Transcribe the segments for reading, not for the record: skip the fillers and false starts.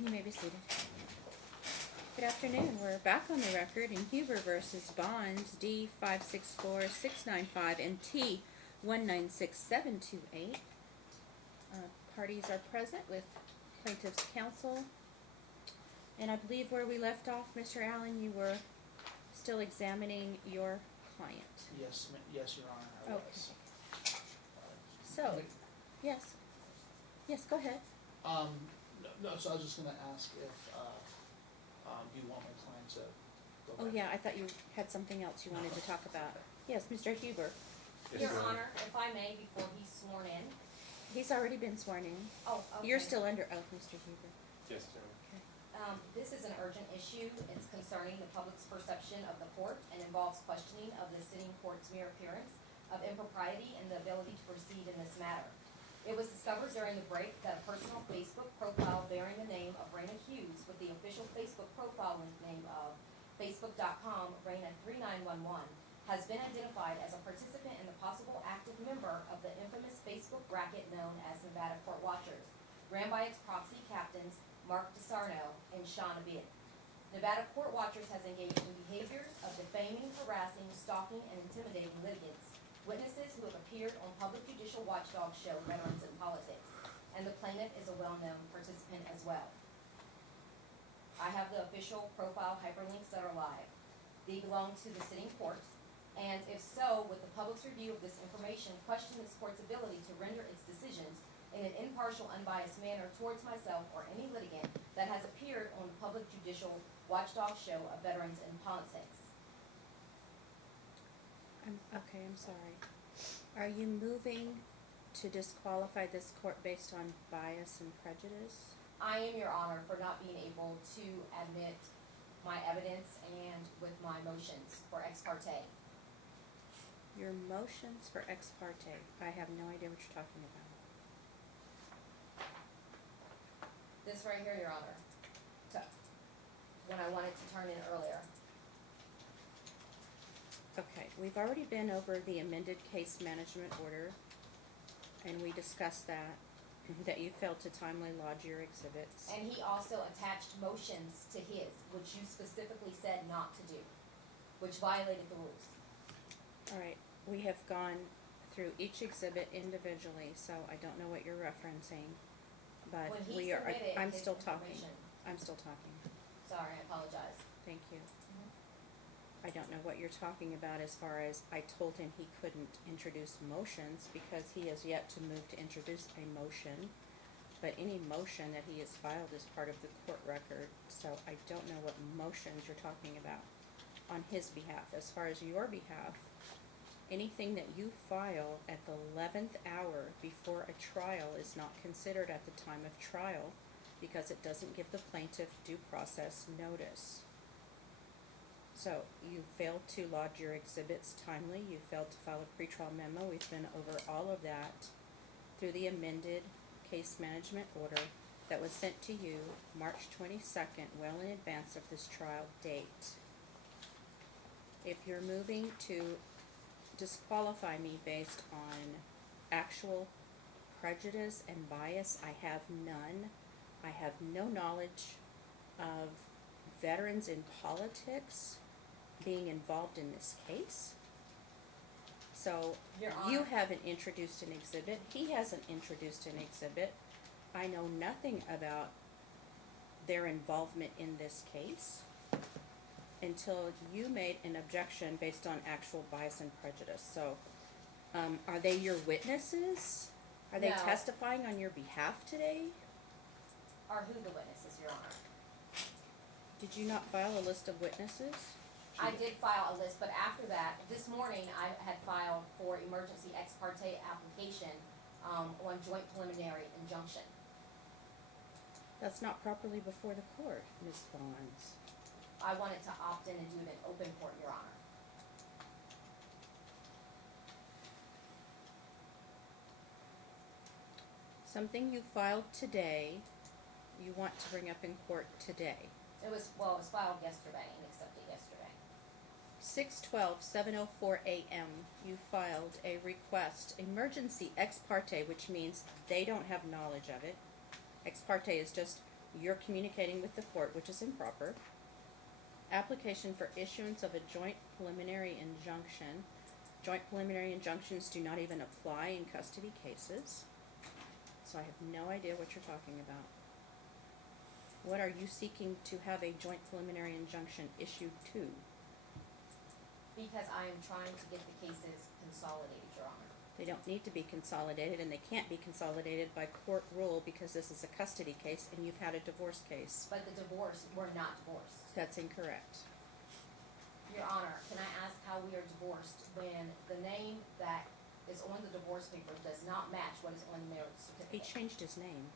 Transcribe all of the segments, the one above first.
You may be seated. Good afternoon. We're back on the record in Huber versus Bonds, D564695 and T196728. Parties are present with plaintiff's counsel. And I believe where we left off, Mr. Allen, you were still examining your client. Yes, Your Honor, I was. Okay. So, yes. Yes, go ahead. No, so I was just going to ask if you want my client to go back. Oh, yeah, I thought you had something else you wanted to talk about. Yes, Mr. Huber. Yes, Your Honor, if I may, before he's sworn in. He's already been sworn in. Oh, okay. You're still under oath, Mr. Huber. Yes, Your Honor. Okay. This is an urgent issue. It's concerning the public's perception of the court and involves questioning of the sitting court's mere appearance of impropriety and the ability to proceed in this matter. It was discovered during the break that a personal Facebook profile bearing the name of Rena Hughes with the official Facebook profile name of facebook.com Rena3911 has been identified as a participant and a possible active member of the infamous Facebook racket known as Nevada Court Watchers, ran by its proxy captains Mark DeSarno and Sean Abid. Nevada Court Watchers has engaged in behaviors of defaming, harassing, stalking, and intimidating litigants, witnesses who have appeared on public judicial watchdog show Veterans in Politics, and the plaintiff is a well-known participant as well. I have the official profile hyperlinks that are live. They belong to the sitting court, and if so, with the public's review of this information, question this court's ability to render its decisions in an impartial, unbiased manner towards myself or any litigant that has appeared on the public judicial watchdog show of Veterans in Politics. I'm sorry. Are you moving to disqualify this court based on bias and prejudice? I am, Your Honor, for not being able to admit my evidence and with my motions for ex parte. Your motions for ex parte. I have no idea what you're talking about. This right here, Your Honor, when I wanted to turn in earlier. Okay, we've already been over the amended case management order, and we discussed that you failed to timely lodge your exhibits. And he also attached motions to his, which you specifically said not to do, which violated the rules. All right, we have gone through each exhibit individually, so I don't know what you're referencing, but When he we are. submitted I'm his still talking. information. I'm still talking. Sorry, I apologize. Thank you. I don't know what you're talking about as far as I told him he couldn't introduce motions because he has yet to move to introduce a motion. But any motion that he has filed is part of the court record, so I don't know what motions you're talking about on his behalf. As far as your behalf, anything that you file at the 11th hour before a trial is not considered at the time of trial because it doesn't give the plaintiff due process notice. So you failed to lodge your exhibits timely, you failed to file a pretrial memo. We've been over all of that through the amended case management order that was sent to you March 22nd, well in advance of this trial date. If you're moving to disqualify me based on actual prejudice and bias, I have none. I have no knowledge of Veterans in Politics being involved in this case. So Your Honor. You haven't introduced an exhibit. He hasn't introduced an exhibit. I know nothing about their involvement in this case until you made an objection based on actual bias and prejudice. So are they your witnesses? Are they No. testifying on your behalf today? Are who the witnesses, Your Honor? Did you not file a list of witnesses? I did file a list, but after that, this morning I had filed for emergency ex parte application on joint preliminary injunction. That's not properly before the court, Ms. Bonds. I wanted to opt in and do it in open court, Your Honor. Something you filed today, you want to bring up in court today. It was filed yesterday and accepted yesterday. 6/12/7:04 a.m. you filed a request, emergency ex parte, which means they don't have knowledge of it. Ex parte is just you're communicating with the court, which is improper. Application for issuance of a joint preliminary injunction. Joint preliminary injunctions do not even apply in custody cases. So I have no idea what you're talking about. What are you seeking to have a joint preliminary injunction issued to? Because I am trying to get the cases consolidated, Your Honor. They don't need to be consolidated, and they can't be consolidated by court rule because this is a custody case and you've had a divorce case. But the divorce, we're not divorced. That's incorrect. Your Honor, can I ask how we are divorced when the name that is on the divorce paper does not match what is on the marriage He certificate? changed his name.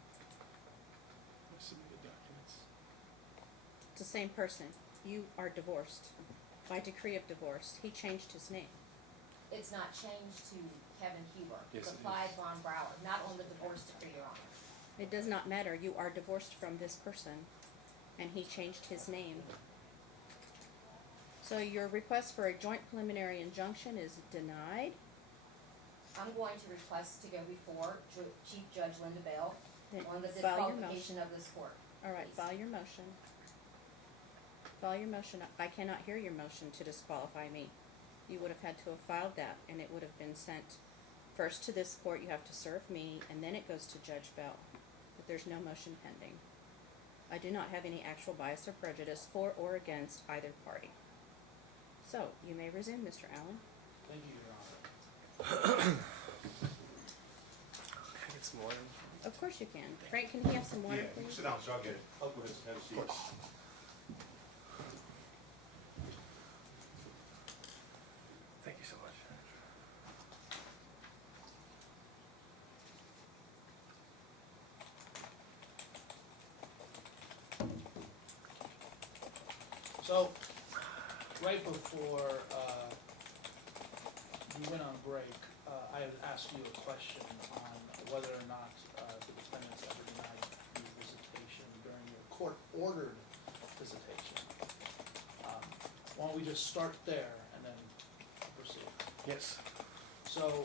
Submitted documents. It's the same person. You are divorced. By decree of divorce, he changed his name. It's not changed to Kevin Huber. Yes, It's it applied Von Brower, not on the divorce decree, Your Honor. It does not matter. You are divorced from this person, and he changed his name. So your request for a joint preliminary injunction is denied. I'm going to request to go before Chief Judge Linda Bell Then on the file your disqualification motion. of this court. All right, please. file your motion. File your motion. I cannot hear your motion to disqualify me. You would have had to have filed that, and it would have been sent first to this court. You have to serve me, and then it goes to Judge Bell. But there's no motion pending. I do not have any actual bias or prejudice for or against either party. So, you may resume, Mr. Allen. Thank you, Your Honor. Can I get some water? Of course you can. Frank, can he have some water, Yeah, please? sit down, so I'll get it. I'll go ahead and have a seat. Of course. Thank you so much. So, right before you went on break, I had asked you a question on whether or not the defendants ever denied you visitation during your court-ordered visitation. Why don't we just start there and then proceed? Yes. So,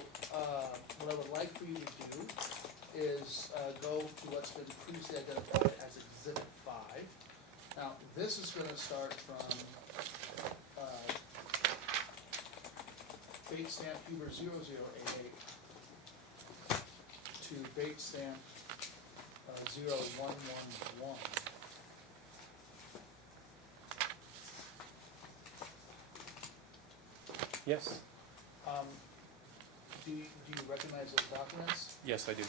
what I would like for you to do is go to what's been previously identified as Exhibit 5. Now, this is gonna start from bait stamp Huber 0088 to bait stamp 0111. Yes. Do you recognize those documents? Yes, I do.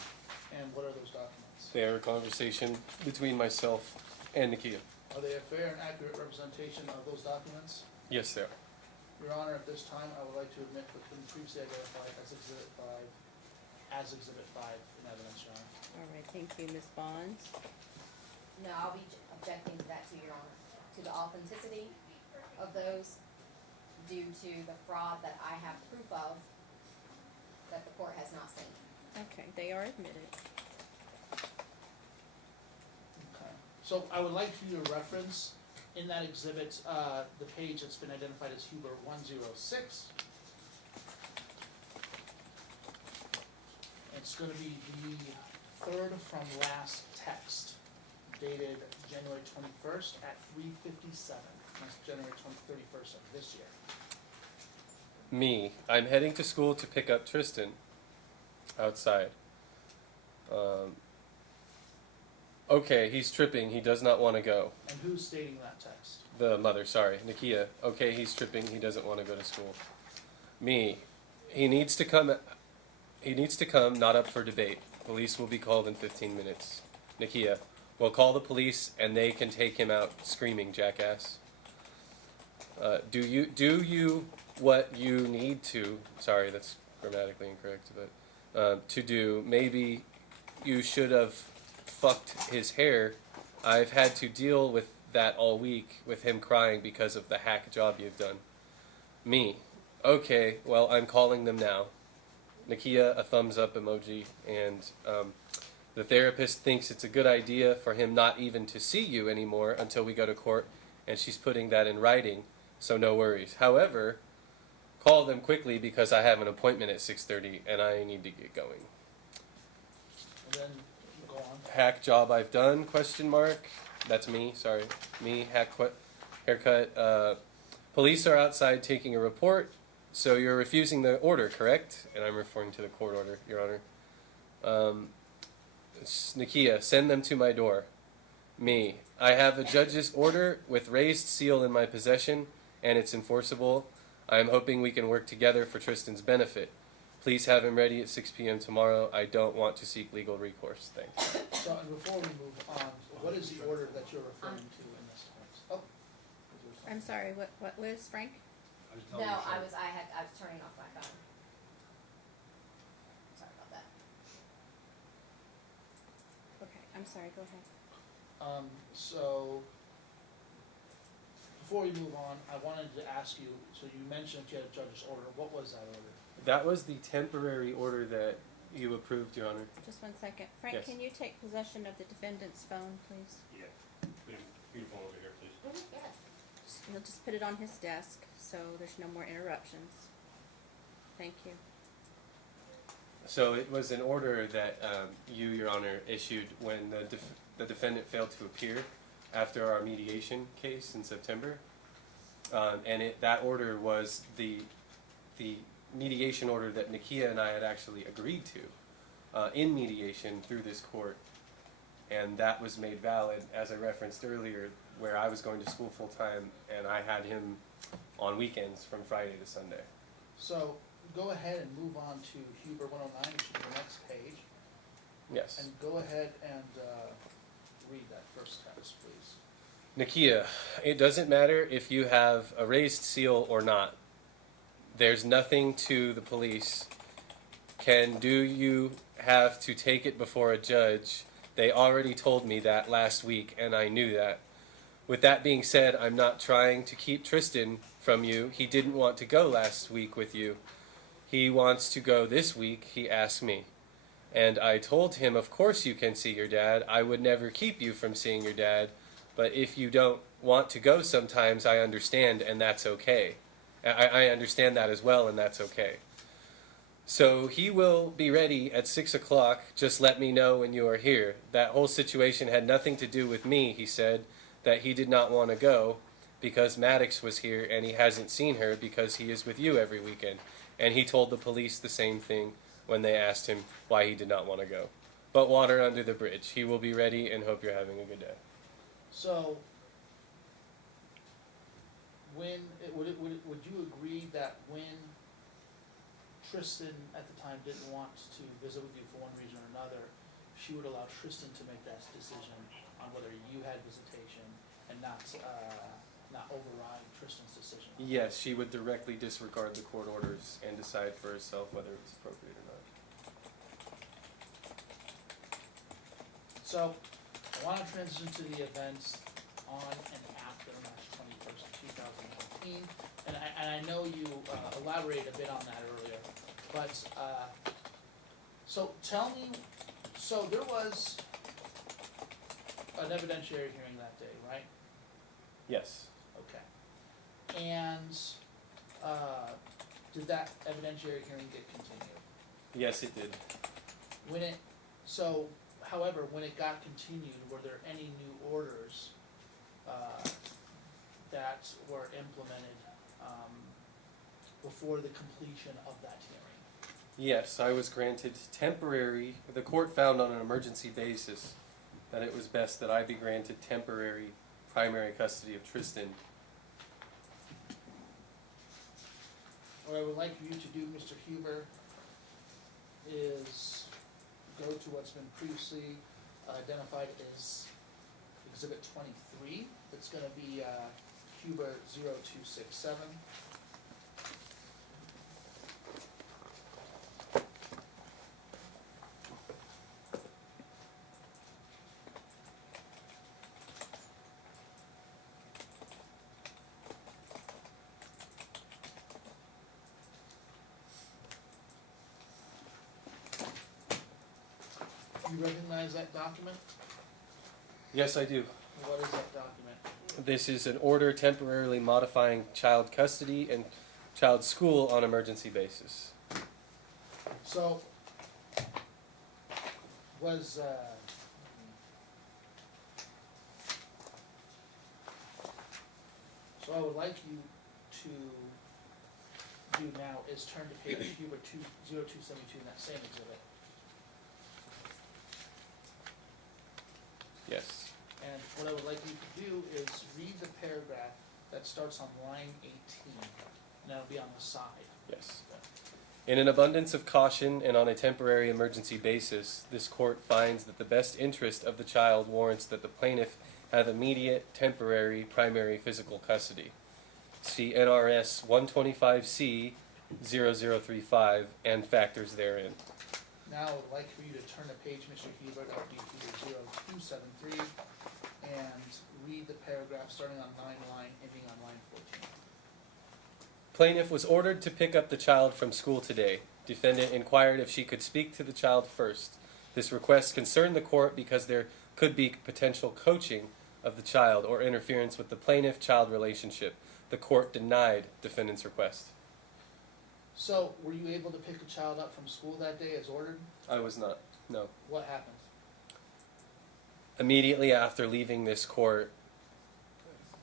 And what are those documents? They are a conversation between myself and Nakia. Are they a fair and accurate representation of those documents? Yes, they are. Your Honor, at this time, I would like to admit what's been previously identified as Exhibit 5 in evidence, Your Honor. All right, thank you, Ms. Bonds. No, I'll be objecting to that too, Your Honor, to the authenticity of those due to the fraud that I have proof of that the court has not seen. Okay, they are admitted. Okay. So I would like for you to reference in that exhibit, the page that's been identified as Huber 106. It's gonna be the third from last text, dated January 21st at 3:57. That's January 31st of this year. Me. I'm heading to school to pick up Tristan outside. Okay, he's tripping. He does not want to go. And who's stating that text? The mother, sorry. Nakia. Okay, he's tripping. He doesn't want to go to school. Me. He needs to come. He needs to come, not up for debate. Police will be called in 15 minutes. Nakia. We'll call the police and they can take him out screaming, jackass. Do you what you need to, sorry, that's grammatically incorrect, but to do, maybe you should have fucked his hair. I've had to deal with that all week, with him crying because of the hack job you've done. Me. Okay, well, I'm calling them now. Nakia, a thumbs up emoji, and the therapist thinks it's a good idea for him not even to see you anymore until we go to court, and she's putting that in writing, so no worries. However, call them quickly because I have an appointment at 6:30 and I need to get going. And then go on. hack job I've done, question mark. That's me, sorry. Me, haircut. Police are outside taking a report, so you're refusing the order, correct? And I'm referring to the court order, Your Honor. Nakia, send them to my door. Me, I have a judge's order with raised seal in my possession, and it's enforceable. I am hoping we can work together for Tristan's benefit. Please have him ready at 6 p.m. tomorrow. I don't want to seek legal recourse. Thanks. So, and before we move on, what is the order that you're referring to in this case? Oh. I'm sorry, what was, Frank? I was No, telling you, I was turning off my phone. Sorry about that. Okay, I'm sorry, go ahead. So, before we move on, I wanted to ask you, so you mentioned you had a judge's order. What was that order? That was the temporary order that you approved, Your Honor. Just 1 second. Frank, Yes. can you take possession of the defendant's phone, please? Yeah, beautiful over here, please. Yeah. He'll just put it on his desk, so there's no more interruptions. Thank you. So it was an order that you, Your Honor, issued when the defendant failed to appear after our mediation case in September. And that order was the mediation order that Nakia and I had actually agreed to in mediation through this court. And that was made valid, as I referenced earlier, where I was going to school full-time and I had him on weekends from Friday to Sunday. So, go ahead and move on to Huber 109, which is the next page. Yes. And go ahead and read that first text, please. Nakia, it doesn't matter if you have a raised seal or not. There's nothing to the police. Do you have to take it before a judge? They already told me that last week, and I knew that. With that being said, I'm not trying to keep Tristan from you. He didn't want to go last week with you. He wants to go this week, he asked me. And I told him, of course you can see your dad. I would never keep you from seeing your dad. But if you don't want to go sometimes, I understand, and that's okay. I understand that as well, and that's okay. So he will be ready at 6 o'clock. Just let me know when you are here. That whole situation had nothing to do with me, he said, that he did not want to go because Maddox was here and he hasn't seen her because he is with you every weekend. And he told the police the same thing when they asked him why he did not want to go. But water under the bridge. He will be ready and hope you're having a good day. So, would you agree that when Tristan at the time didn't want to visit with you for one reason or another, she would allow Tristan to make that decision on whether you had visitation and not override Tristan's decision? Yes, she would directly disregard the court orders and decide for herself whether it's appropriate or not. So, I want to transition to the events on and after March 21st, 2019. And I know you elaborated a bit on that earlier, but so tell me, so there was an evidentiary hearing that day, right? Yes. Okay. And did that evidentiary hearing get continued? Yes, it did. However, when it got continued, were there any new orders that were implemented before the completion of that hearing? Yes, I was granted temporary. The court found on an emergency basis that it was best that I be granted temporary primary custody of Tristan. What I would like you to do, Mr. Huber, is go to what's been previously identified as Exhibit 23. It's going to be Huber 0267. You recognize that document? Yes, I do. What is that document? This is an order temporarily modifying child custody and child school on emergency basis. So, was what I would like you to do now is turn to page Huber 0272 in that same exhibit. Yes. And what I would like you to do is read the paragraph that starts on line 18, and that'll be on the side. Yes. In an abundance of caution and on a temporary emergency basis, this court finds that the best interest of the child warrants that the plaintiff have immediate, temporary, primary physical custody. See NRS 125C 0035 and factors therein. Now I would like for you to turn to page, Mr. Huber, that would be Huber 0273, and read the paragraph starting on line, ending on line 14. Plaintiff was ordered to pick up the child from school today. Defendant inquired if she could speak to the child first. This request concerned the court because there could be potential coaching of the child or interference with the plaintiff-child relationship. The court denied defendant's request. So, were you able to pick a child up from school that day as ordered? I was not. No. What happened? Immediately after leaving this court,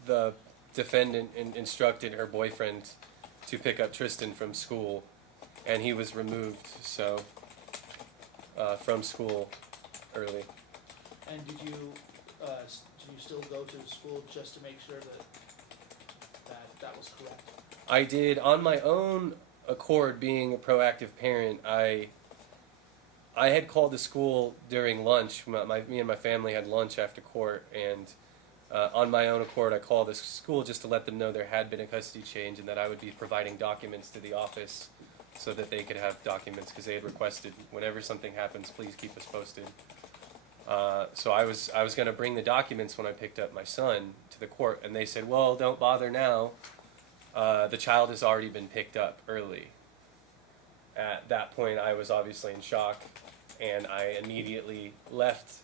the defendant instructed her boyfriend to pick up Tristan from school, and he was removed from school early. And did you still go to the school just to make sure that was correct? I did, on my own accord, being a proactive parent. I had called the school during lunch. Me and my family had lunch after court, and on my own accord, I called the school just to let them know there had been a custody change and that I would be providing documents to the office so that they could have documents, because they had requested, whenever something happens, please keep us posted. So I was going to bring the documents when I picked up my son to the court, and they said, well, don't bother now. The child has already been picked up early. At that point, I was obviously in shock, and I immediately left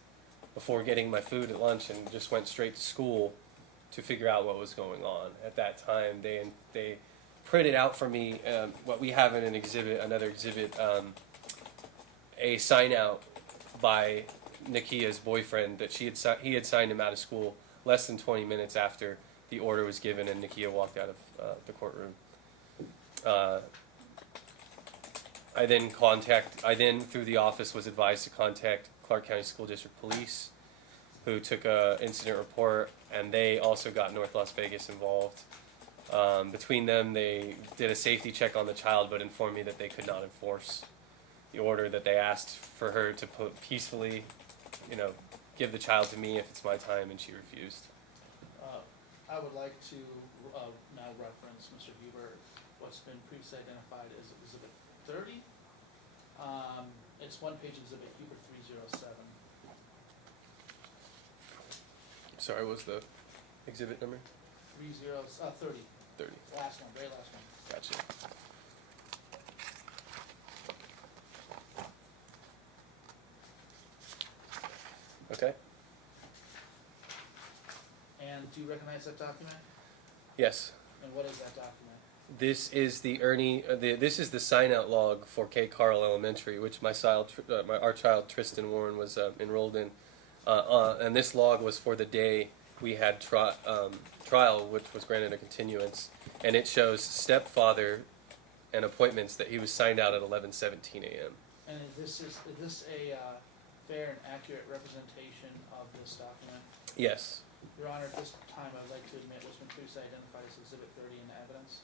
before getting my food at lunch and just went straight to school to figure out what was going on. At that time, they printed out for me what we have in another exhibit, a sign out by Nikia's boyfriend that he had signed him out of school less than 20 minutes after the order was given and Nikia walked out of the courtroom. I then through the office was advised to contact Clark County School District Police, who took a incident report, and they also got North Las Vegas involved. Between them, they did a safety check on the child, but informed me that they could not enforce the order, that they asked for her to peacefully, give the child to me if it's my time, and she refused. I would like to now reference, Mr. Huber, what's been previously identified as Exhibit 30. It's one-page exhibit, Huber 307. Sorry, what was the exhibit number? 30. 30. Last one, very last one. Gotcha. Okay. And do you recognize that document? Yes. And what is that document? This is this is the sign-out log for K. Carl Elementary, which our child Tristan Warren was enrolled in, and this log was for the day we had trial, which was granted a continuance, and it shows stepfather and appointments that he was signed out at 11:17 a.m. And is this a fair and accurate representation of this document? Yes. Your Honor, at this time, I would like to admit what's been previously identified as Exhibit 30 in the evidence.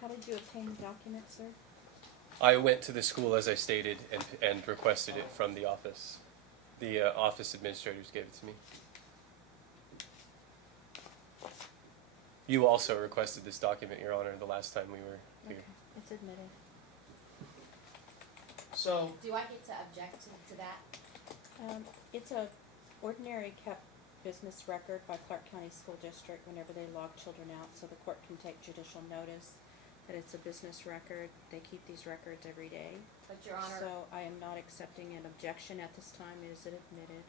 How did you obtain the document, sir? I went to the school, as I stated, and requested it from the office. The office administrators gave it to me. You also requested this document, Your Honor, the last time we were here. Okay, it's admitted. So, Do I get to object to that? It's a ordinary kept business record by Clark County School District whenever they log children out, so the court can take judicial notice that it's a business record. They keep these records every day. But Your Honor, So I am not accepting an objection at this time. Is it admitted?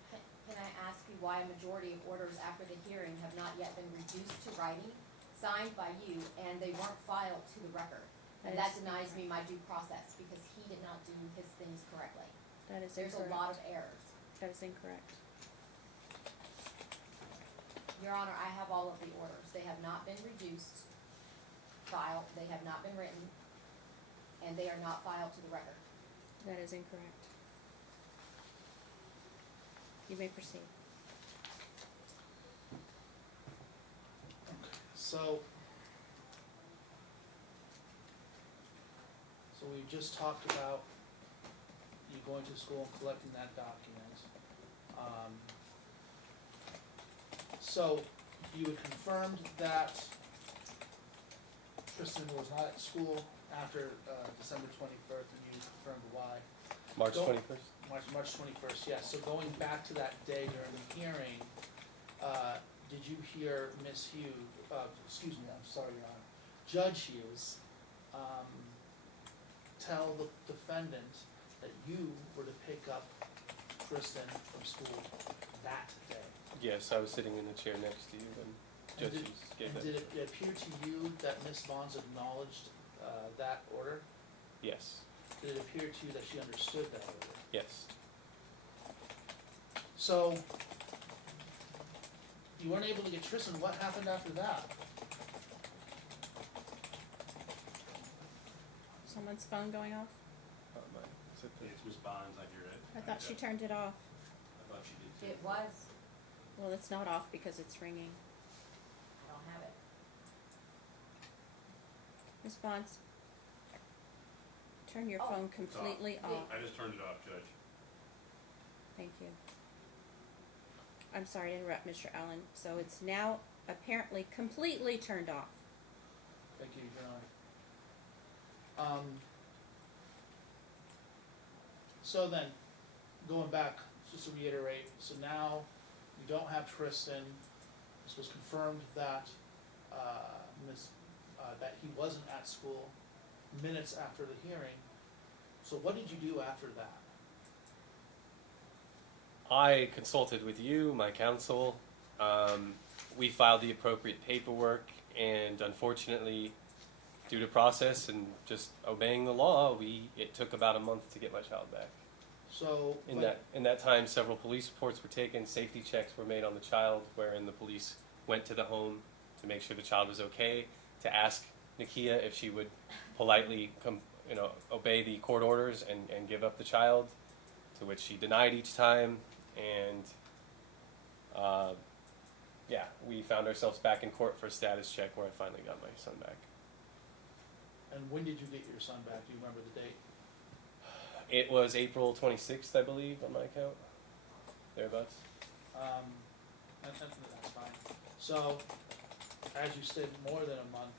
can I ask you why a majority of orders after the hearing have not yet been reduced to writing, signed by you, and they weren't filed to the record? And that denies me my due process because he did not do his things correctly. That is There's incorrect. a lot of errors. That is incorrect. Your Honor, I have all of the orders. They have not been reduced, filed, they have not been written, and they are not filed to the record. That is incorrect. You may proceed. So we just talked about you going to school and collecting that document. So you had confirmed that Tristan was not at school after December 21st, and you confirmed why. March Go- 21st? March 21st, yes. So going back to that day during the hearing, did you hear Ms. Hughes, excuse me, I'm sorry, Your Honor, Judge Hughes, tell the defendant that you were to pick up Tristan from school that day? Yes, I was sitting in the chair next to you when And Judge did- Hughes gave And that. did it appear to you that Ms. Bonds acknowledged that order? Yes, Did it appear to you that she understood that order? yes. So, you weren't able to get Tristan, what happened after that? Someone's phone going off? Is it the- It's Ms. Bonds, I hear it. I thought she turned it off. I thought she did too. It was, Well, it's not off because it's ringing. I don't have it. Ms. Bonds, turn your Oh. phone completely The- off. I just turned it off, Judge. Thank you. I'm sorry to interrupt, Mr. Allen. So it's now apparently completely turned off. Thank you, Your Honor. So then, going back, just to reiterate, so now you don't have Tristan. This was confirmed that, that he wasn't at school minutes after the hearing. So what did you do after that? I consulted with you, my counsel. We filed the appropriate paperwork, and unfortunately, due to process and just obeying the law, it took about a month to get my child back. So, In that time, several police reports were taken, safety checks were made on the child, wherein the police went to the home to make sure the child was okay, to ask Nakia if she would politely obey the court orders and give up the child, to which she denied each time, and we found ourselves back in court for a status check where I finally got my son back. and when did you get your son back? Do you remember the date? It was April 26th, I believe, on my account, thereabouts. That's fine. So, as you said, more than a month.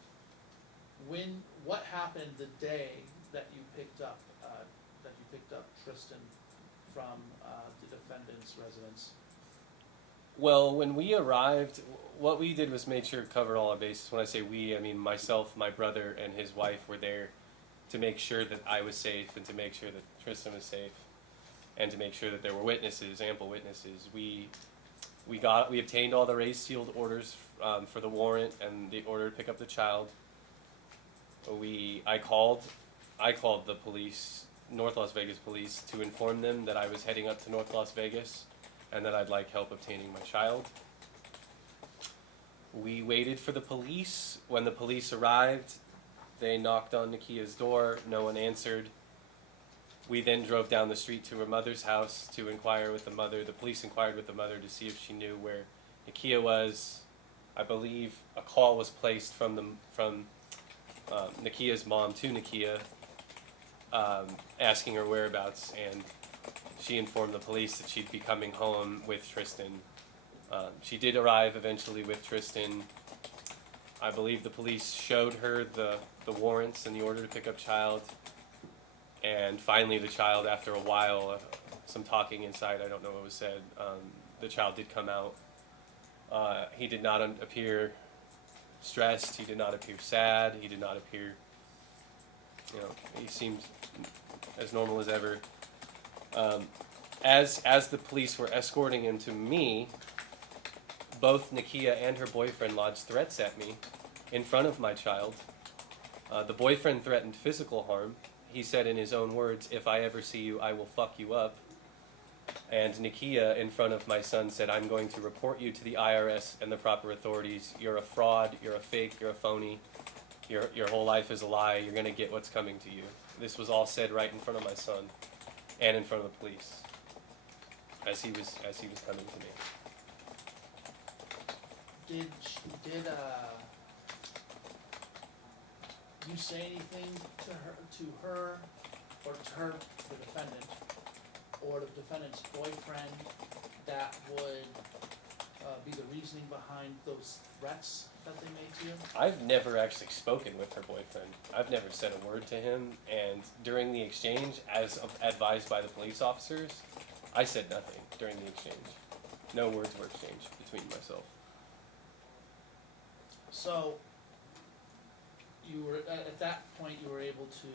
What happened the day that you picked up Tristan from the defendant's residence? Well, when we arrived, what we did was made sure to cover all our bases. When I say we, I mean myself, my brother, and his wife were there to make sure that I was safe and to make sure that Tristan was safe and to make sure that there were witnesses, ample witnesses. We obtained all the raised sealed orders for the warrant and the order to pick up the child. I called the police, North Las Vegas police, to inform them that I was heading up to North Las Vegas and that I'd like help obtaining my child. We waited for the police. When the police arrived, they knocked on Nakia's door. No one answered. We then drove down the street to her mother's house to inquire with the mother. The police inquired with the mother to see if she knew where Nakia was. I believe a call was placed from Nakia's mom to Nakia, asking her whereabouts, and she informed the police that she'd be coming home with Tristan. She did arrive eventually with Tristan. I believe the police showed her the warrants and the order to pick up child. And finally the child, after a while, some talking inside, I don't know what was said, the child did come out. He did not appear stressed, he did not appear sad, he did not appear, he seemed as normal as ever. As the police were escorting him to me, both Nakia and her boyfriend lodged threats at me in front of my child. The boyfriend threatened physical harm. He said in his own words, "If I ever see you, I will fuck you up." And Nakia, in front of my son, said, "I'm going to report you to the IRS and the proper authorities. You're a fraud, you're a fake, you're a phony. Your whole life is a lie. You're going to get what's coming to you." This was all said right in front of my son and in front of the police as he was coming to me. Did you say anything to her, or to her, the defendant, or the defendant's boyfriend, that would be the reasoning behind those threats that they made to you? I've never actually spoken with her boyfriend. I've never said a word to him, and during the exchange, as advised by the police officers, I said nothing during the exchange. No words were exchanged between myself. So, you were, at that point, you were able to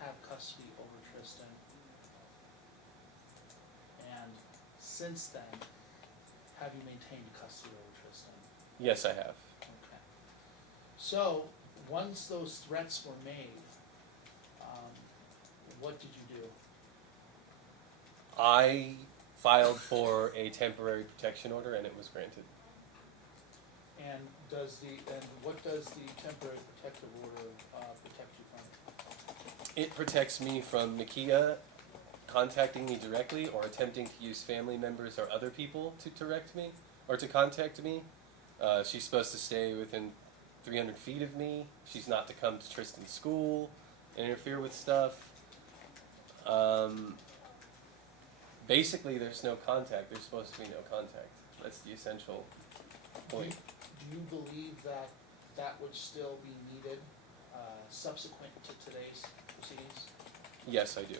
have custody over Tristan, and since then, have you maintained custody over Tristan? Yes, I have. Okay. So, once those threats were made, what did you do? I filed for a temporary protection order, and it was granted. And what does the temporary protective order protect you from? It protects me from Nakia contacting me directly or attempting to use family members or other people to direct me or to contact me. She's supposed to stay within 300 feet of me. She's not to come to Tristan's school and interfere with stuff. Basically, there's no contact. There's supposed to be no contact. That's the essential point. Do you believe that that would still be needed subsequent to today's proceedings? Yes, I do.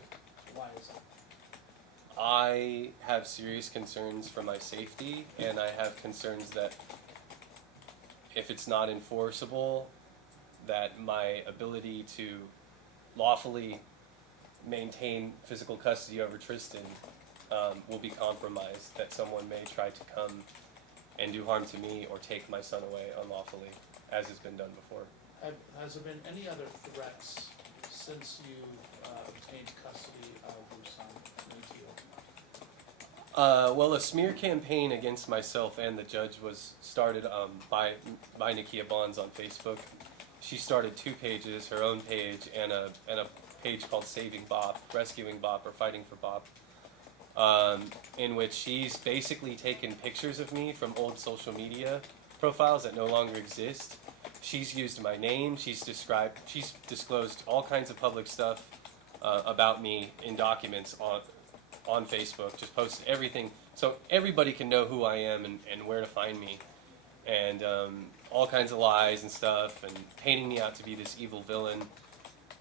Why is that? I have serious concerns for my safety, and I have concerns that if it's not enforceable, that my ability to lawfully maintain physical custody over Tristan will be compromised, that someone may try to come and do harm to me or take my son away unlawfully, as has been done before. Has there been any other threats since you obtained custody of your son, Nakia? Well, a smear campaign against myself and the judge was started by Nakia Bonds on Facebook. She started 2 pages, her own page, and a page called Saving Bop, Rescuing Bop, or Fighting for Bop, in which she's basically taken pictures of me from old social media profiles that no longer exist. She's used my name, she's disclosed all kinds of public stuff about me in documents on Facebook, just posted everything so everybody can know who I am and where to find me, and all kinds of lies and stuff, and painting me out to be this evil villain.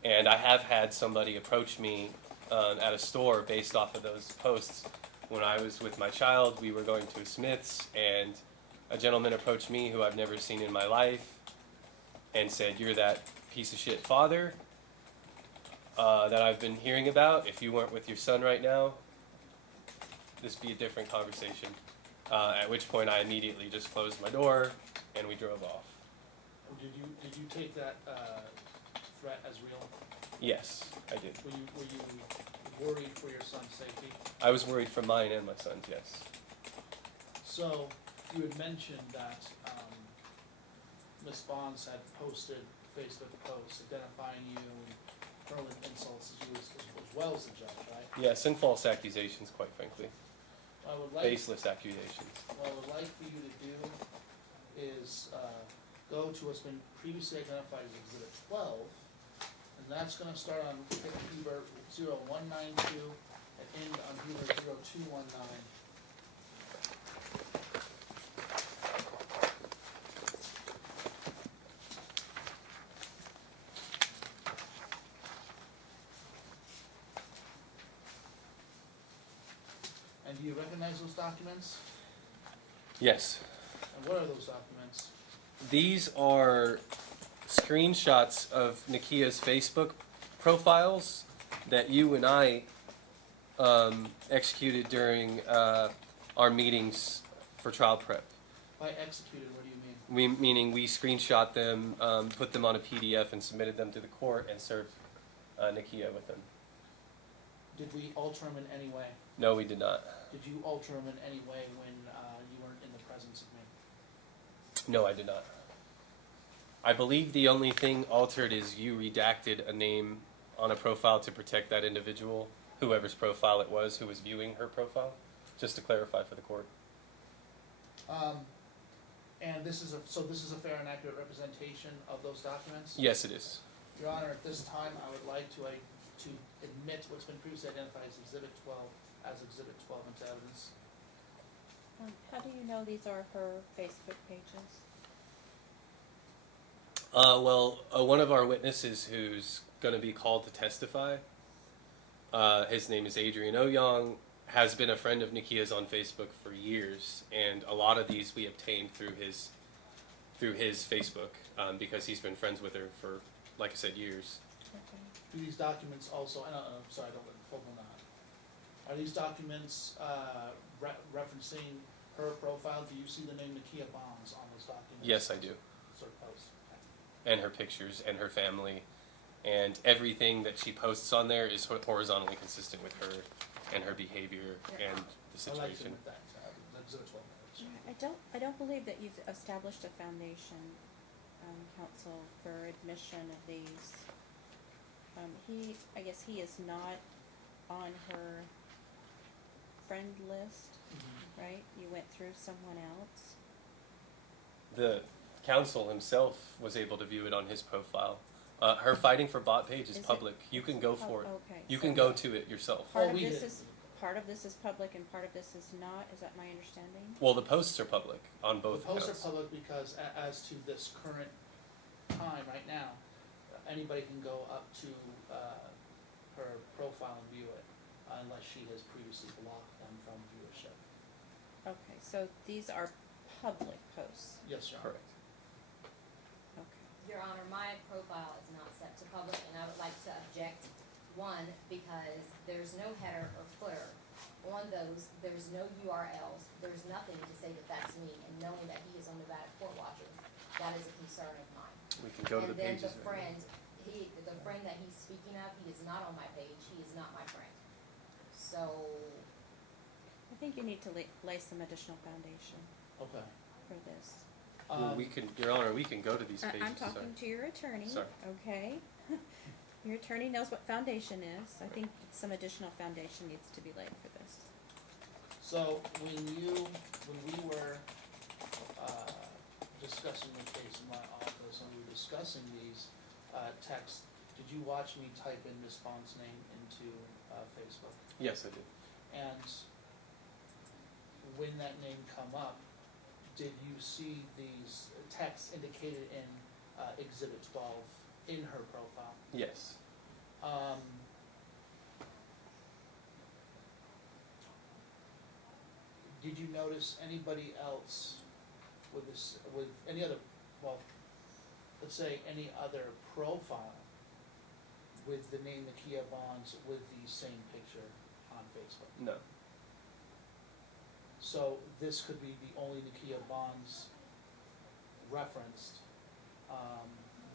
And I have had somebody approach me at a store based off of those posts. When I was with my child, we were going to a Smith's, and a gentleman approached me who I've never seen in my life and said, "You're that piece of shit father that I've been hearing about. If you weren't with your son right now, this would be a different conversation." At which point I immediately just closed my door and we drove off. Did you take that threat as real? Yes, I did. Were you worried for your son's safety? I was worried for mine and my son's, yes. So, you had mentioned that Ms. Bonds had posted Facebook posts identifying you and hurling insults at you as well as the judge, right? Yes, and false accusations, quite frankly. Baseless accusations. What I would like for you to do is go to what's been previously identified as Exhibit 12, and that's going to start on Huber 0192 and end on Huber 0219. And do you recognize those documents? Yes. And what are those documents? These are screenshots of Nakia's Facebook profiles that you and I executed during our meetings for trial prep. By executed, what do you mean? Meaning we screenshot them, put them on a PDF, and submitted them to the court and served Nakia with them. Did we alter them in any way? No, we did not. Did you alter them in any way when you weren't in the presence of me? No, I did not. I believe the only thing altered is you redacted a name on a profile to protect that individual, whoever's profile it was who was viewing her profile, just to clarify for the court. And this is a fair and accurate representation of those documents? Yes, it is. Your Honor, at this time, I would like to admit what's been previously identified as Exhibit 12 into evidence. How do you know these are her Facebook pages? One of our witnesses who's going to be called to testify, his name is Adrian Oyong, has been a friend of Nikia's on Facebook for years, and a lot of these we obtained through his Facebook because he's been friends with her for, like I said, years. Okay. Do these documents also, and I'm sorry, I don't let full one on. Are these documents referencing her profile? Do you see the name Nikia Bonds on those documents? Yes, I do. Sort of post. And her pictures and her family, and everything that she posts on there is horizontally consistent with her and her behavior Yeah. and the I'd like to situation. admit that, Exhibit 12 minutes. I don't believe that you've established a foundation, counsel, for admission of these. I guess he is not on her friend list, right? You went through someone else. The counsel himself was able to view it on his profile. Her fighting for bot page is Is it- public. You can go for it. Okay. You so can go to it yourself. Part Oh, of we this did. is public and part of this is not. Is that my understanding? Well, the posts are public on both The posts accounts. are public because as to this current time right now, anybody can go up to her profile and view it unless she has previously blocked them from viewership. Okay, so these are public posts. Yes, Your Honor. Correct. Okay. Your Honor, my profile is not set to public, and I would like to object, one, because there's no header or footer on those, there's no URLs, there's nothing to say that that's me, and knowing that he is on Nevada Court Watchers, that is a concern of mine. We can go to the pages. And then the right now. the friend that he's speaking of, he is not on my page, he is not my friend. So, I think you need to lay some additional foundation Okay. for this. Well, we can, Your Honor, we can go to these pages. I'm talking to your attorney. Sorry. Okay. Your attorney knows what foundation is. I think some additional foundation needs to be laid for this. So when we were discussing the case in my office and we were discussing these texts, did you watch me type in Ms. Bond's name into Facebook? Yes, I did. And when that name come up, did you see these texts indicated in Exhibit 12 in her profile? Yes. Did you notice anybody else with this, with any other, well, let's say any other profile with the name Nikia Bonds with the same picture on Facebook? No. So this could be the only Nikia Bonds referenced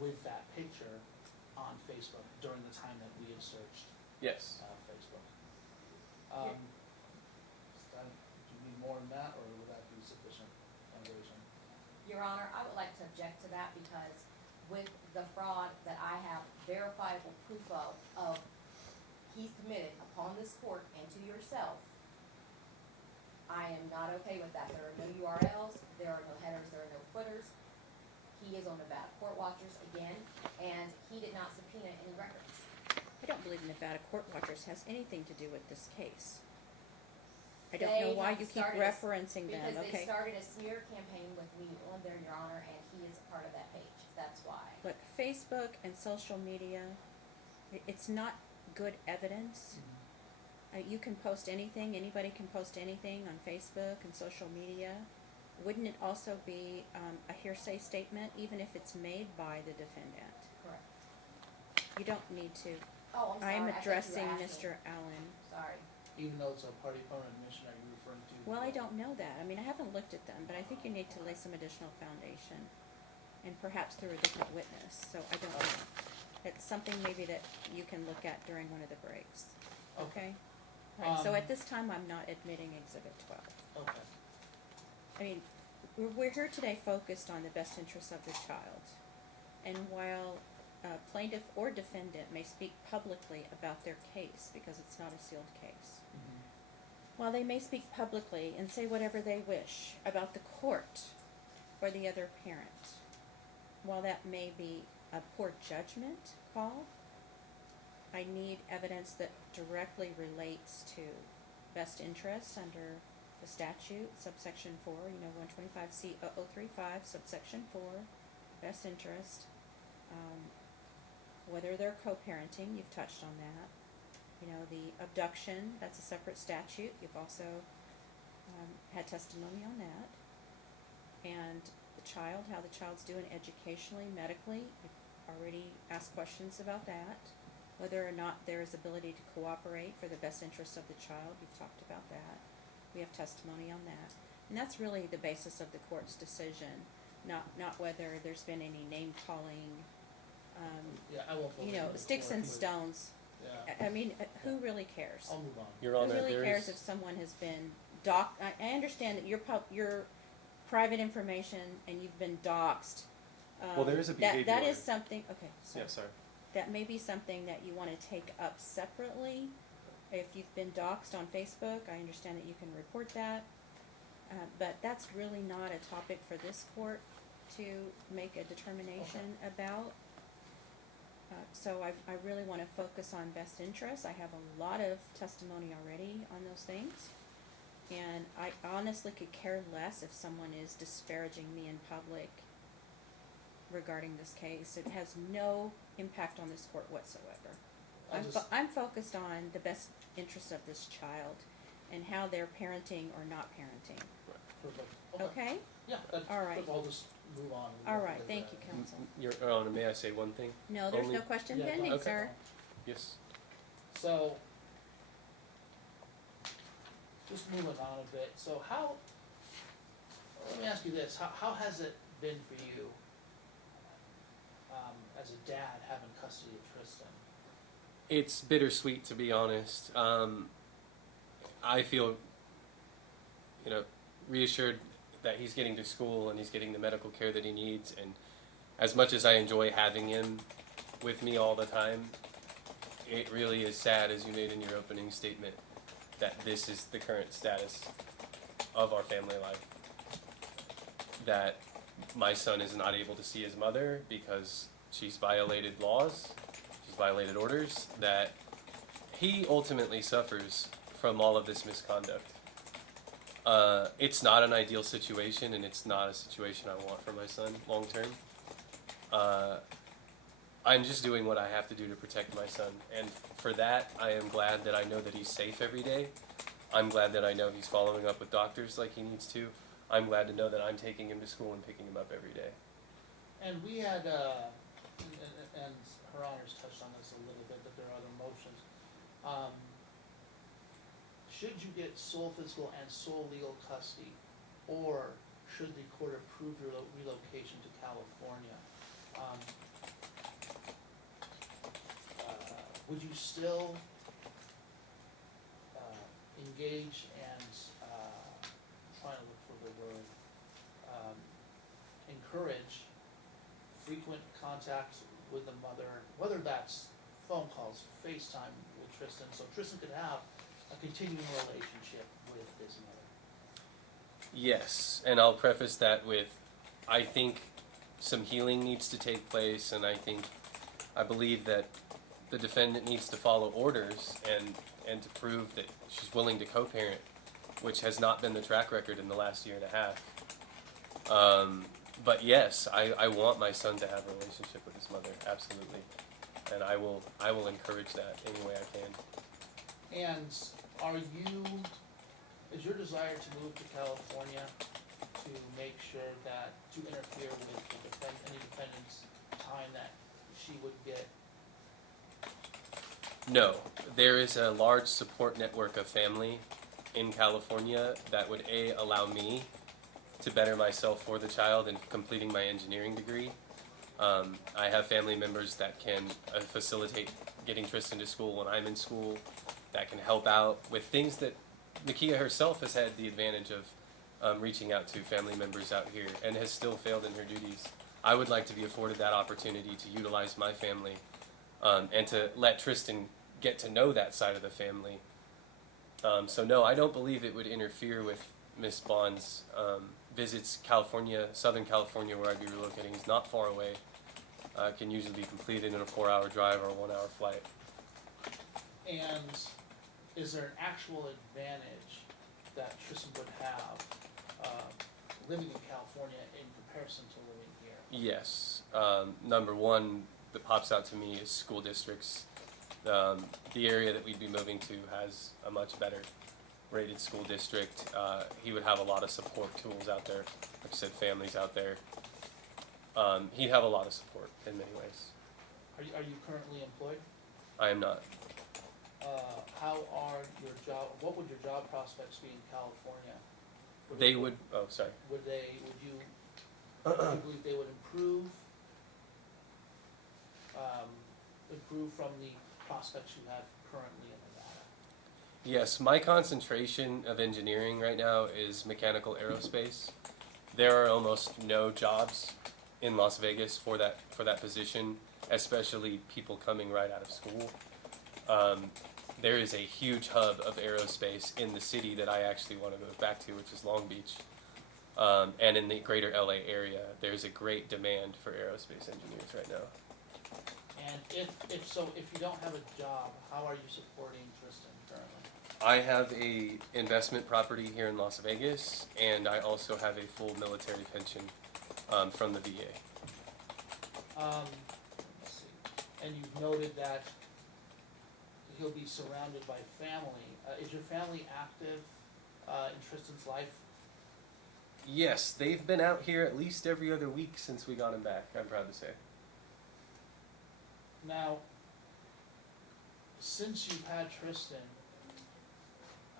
with that picture on Facebook during the time that we had searched Yes. Facebook. Yeah. Do you need more than that, or would that be sufficient foundation? Your Honor, I would like to object to that because with the fraud that I have verifiable proof of he's committed upon this court and to yourself, I am not okay with that. There are no URLs, there are no headers, there are no footers. He is on Nevada Court Watchers again, and he did not subpoena any records. I don't believe Nevada Court Watchers has anything to do with this case. I don't know why you keep referencing them, Because they okay? started a smear campaign with me on there, Your Honor, and he is a part of that page. That's why. Look, Facebook and social media, it's not good evidence. You can post anything, anybody can post anything on Facebook and social media. Wouldn't it also be a hearsay statement, even if it's made by the defendant? Correct. You don't need to. Oh, I'm sorry. I am thought you were addressing asking. Mr. Allen. Sorry. Even though it's a party opponent admission, are you referring to? Well, I don't know that. I mean, I haven't looked at them, but I think you need to lay some additional foundation, and perhaps through a different witness, so I don't know. It's something maybe that you can look at during one of the breaks. okay? Right, so Um, at this time, I'm not admitting Exhibit 12. Okay. I mean, we're here today focused on the best interests of the child. And while plaintiff or defendant may speak publicly about their case, because it's not a sealed case, while they may speak publicly and say whatever they wish about the court or the other parent, while that may be a poor judgment call, I need evidence that directly relates to best interest under the statute, subsection 4, 125C0035, subsection 4, best interest. Whether they're co-parenting, you've touched on that. The abduction, that's a separate statute. You've also had testimony on that. And the child, how the child's doing educationally, medically, you've already asked questions about that. Whether or not there is ability to cooperate for the best interests of the child, you've talked about that. We have testimony on that. And that's really the basis of the court's decision, not whether there's been any name-calling, Yeah, I won't. go into the sticks court and with- stones. Yeah, I mean, who really cares? I'll move on. Your Who Honor, really there cares is, if someone has been I understand that your private information and you've been doxxed. Well, there is a behavior That is order. something, okay, so. yeah, sorry. That may be something that you want to take up separately. If you've been doxxed on Facebook, I understand that you can report that. But that's really not a topic for this court to make a determination about. So I really want to focus on best interests. I have a lot of testimony already on those things. And I honestly could care less if someone is disparaging me in public regarding this case. It has no impact on this court whatsoever. I'm focused on the best interests of this child and how they're parenting or not parenting. Perfect. Okay? Yeah, that's, All right. I'll just move on. All right, thank you, counsel. Your Honor, may I say one thing? No, there's Only- no question Yeah, pending, okay. sir. Yes. So, just moving on a bit, so let me ask you this, how has it been for you, as a dad, having custody of Tristan? It's bittersweet, to be honest. I feel, reassured that he's getting to school and he's getting the medical care that he needs. And as much as I enjoy having him with me all the time, it really is sad, as you made in your opening statement, that this is the current status of our family life. That my son is not able to see his mother because she's violated laws, she's violated orders, that he ultimately suffers from all of this misconduct. It's not an ideal situation, and it's not a situation I want for my son long term. I'm just doing what I have to do to protect my son, and for that, I am glad that I know that he's safe every day. I'm glad that I know he's following up with doctors like he needs to. I'm glad to know that I'm taking him to school and picking him up every day. And we had, and Her Honor's touched on this a little bit, but there are other motions. Should you get sole physical and sole legal custody, or should the court approve your relocation to California? Would you still engage and, trying to look for the word, encourage frequent contact with the mother, whether that's phone calls, FaceTime with Tristan, so Tristan could have a continuing relationship with his mother? Yes, and I'll preface that with, I think some healing needs to take place, and I believe that the defendant needs to follow orders and to prove that she's willing to co-parent, which has not been the track record in the last year and a half. But yes, I want my son to have a relationship with his mother, absolutely, and I will encourage that any way I can. And is your desire to move to California to make sure that, to interfere with any defendant's time that she would get? No, there is a large support network of family in California that would allow me to better myself for the child in completing my engineering degree. I have family members that can facilitate getting Tristan to school when I'm in school, that can help out with things that Nakia herself has had the advantage of reaching out to family members out here and has still failed in her duties. I would like to be afforded that opportunity to utilize my family and to let Tristan get to know that side of the family. So no, I don't believe it would interfere with Miss Bond's visits. California, Southern California, where I'd be relocating, is not far away. Can usually be completed in a 4-hour drive or a 1-hour flight. And is there an actual advantage that Tristan would have living in California in comparison to living here? Yes. Number one that pops out to me is school districts. The area that we'd be moving to has a much better rated school district. He would have a lot of support tools out there. Like I said, families out there. He'd have a lot of support in many ways. Are you currently employed? I am not. What would your job prospects be in California? They would, oh, sorry. Would you believe they would improve from the prospects you have currently in Nevada? Yes, my concentration of engineering right now is mechanical aerospace. There are almost no jobs in Las Vegas for that position, especially people coming right out of school. There is a huge hub of aerospace in the city that I actually want to move back to, which is Long Beach. And in the greater LA area, there's a great demand for aerospace engineers right now. And if you don't have a job, how are you supporting Tristan currently? I have a investment property here in Las Vegas, and I also have a full military pension from the VA. Let's see. And you've noted that he'll be surrounded by family. Is your family active in Tristan's life? Yes, they've been out here at least every other week since we got him back, I'm proud to say. Now, since you've had Tristan,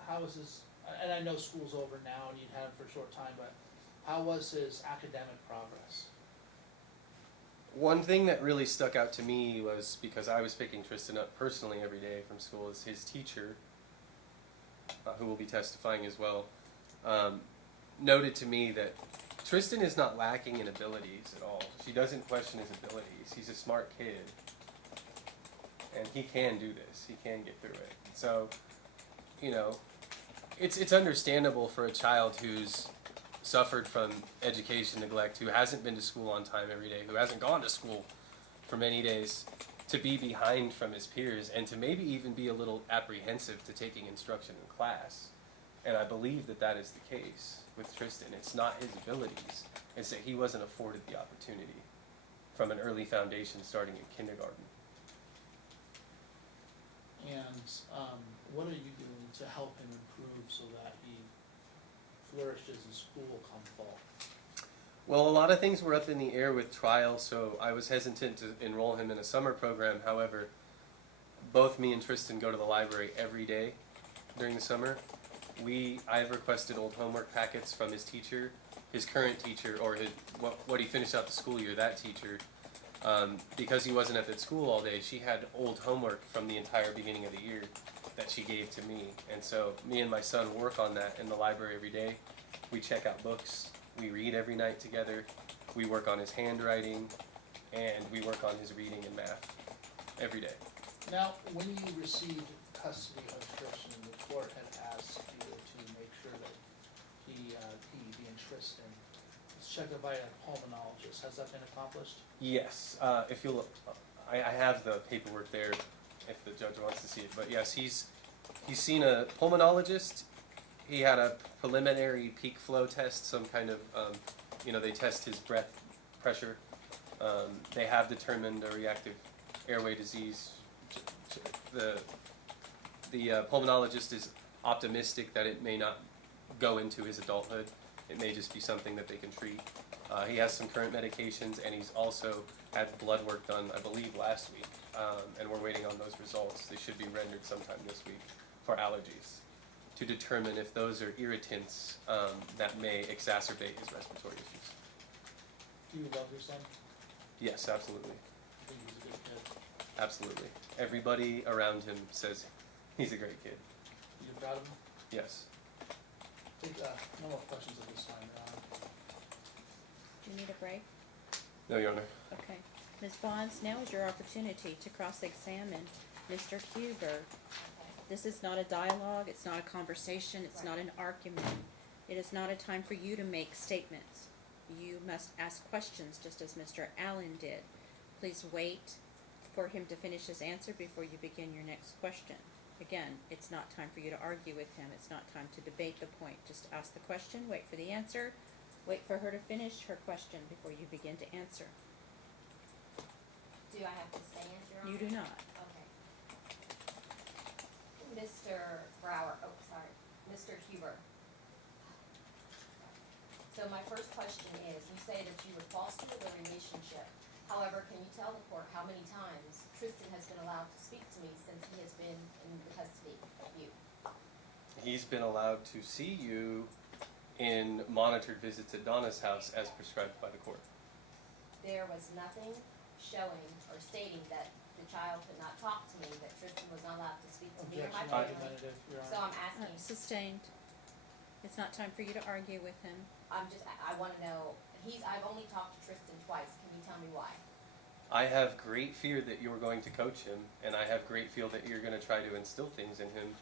how is his, and I know school's over now and you'd had him for a short time, but how was his academic progress? One thing that really stuck out to me was, because I was picking Tristan up personally every day from school, is his teacher, who will be testifying as well, noted to me that Tristan is not lacking in abilities at all. She doesn't question his abilities. He's a smart kid. And he can do this. He can get through it. So, you know, it's understandable for a child who's suffered from education neglect, who hasn't been to school on time every day, who hasn't gone to school for many days, to be behind from his peers and to maybe even be a little apprehensive to taking instruction in class. And I believe that that is the case with Tristan. It's not his abilities. It's that he wasn't afforded the opportunity from an early foundation starting in kindergarten. And what are you doing to help him improve so that he flourishes in school come fall? Well, a lot of things were up in the air with trial, so I was hesitant to enroll him in a summer program. However, both me and Tristan go to the library every day during the summer. I've requested old homework packets from his teacher, his current teacher, or what he finished out the school year, that teacher. Because he wasn't at that school all day, she had old homework from the entire beginning of the year that she gave to me. And so me and my son work on that in the library every day. We check out books, we read every night together, we work on his handwriting, and we work on his reading and math every day. Now, when you received custody of Tristan, the court had asked you to make sure that he being Tristan, is checked out by a pulmonologist. Has that been accomplished? Yes, if you'll, I have the paperwork there if the judge wants to see it. But yes, he's seen a pulmonologist. He had a preliminary peak flow test, some kind of, they test his breath pressure. They have determined a reactive airway disease. The pulmonologist is optimistic that it may not go into his adulthood. It may just be something that they can treat. He has some current medications, and he's also had blood work done, I believe, last week, and we're waiting on those results. They should be rendered sometime this week for allergies to determine if those are irritants that may exacerbate his respiratory issues. Do you love your son? Yes, absolutely. I think he's a good kid. Absolutely. Everybody around him says he's a great kid. You're proud of him? Yes. Take, no more questions at this time, Your Honor. Do you need a break? No, Your Honor. Okay. Ms. Bonds, now is your opportunity to cross-examine Mr. Huber. Okay. This is not a dialogue, it's not a conversation, it's not an argument. It is not a time for you to make statements. You must ask questions, just as Mr. Allen did. Please wait for him to finish his answer before you begin your next question. Again, it's not time for you to argue with him, it's not time to debate the point. Just ask the question, wait for the answer, wait for her to finish her question before you begin to answer. Do I have to stand, Your Honor? You do not. Okay. Mr. Brower, oh, sorry, Mr. Huber. So my first question is, you say that you would foster the relationship. However, can you tell the court how many times Tristan has been allowed to speak to me since he has been in the custody of you? He's been allowed to see you in monitored visits at Donna's house as prescribed by the court. There was nothing showing or stating that the child could not talk to me, that Tristan was not allowed to speak to me or my Objection family. argumentative, Your So Honor. I'm asking, Sustained. It's not time for you to argue with him. I wanna know, I've only talked to Tristan twice, can you tell me why? I have great fear that you're going to coach him, and I have great fear that you're going to try to instill things in him.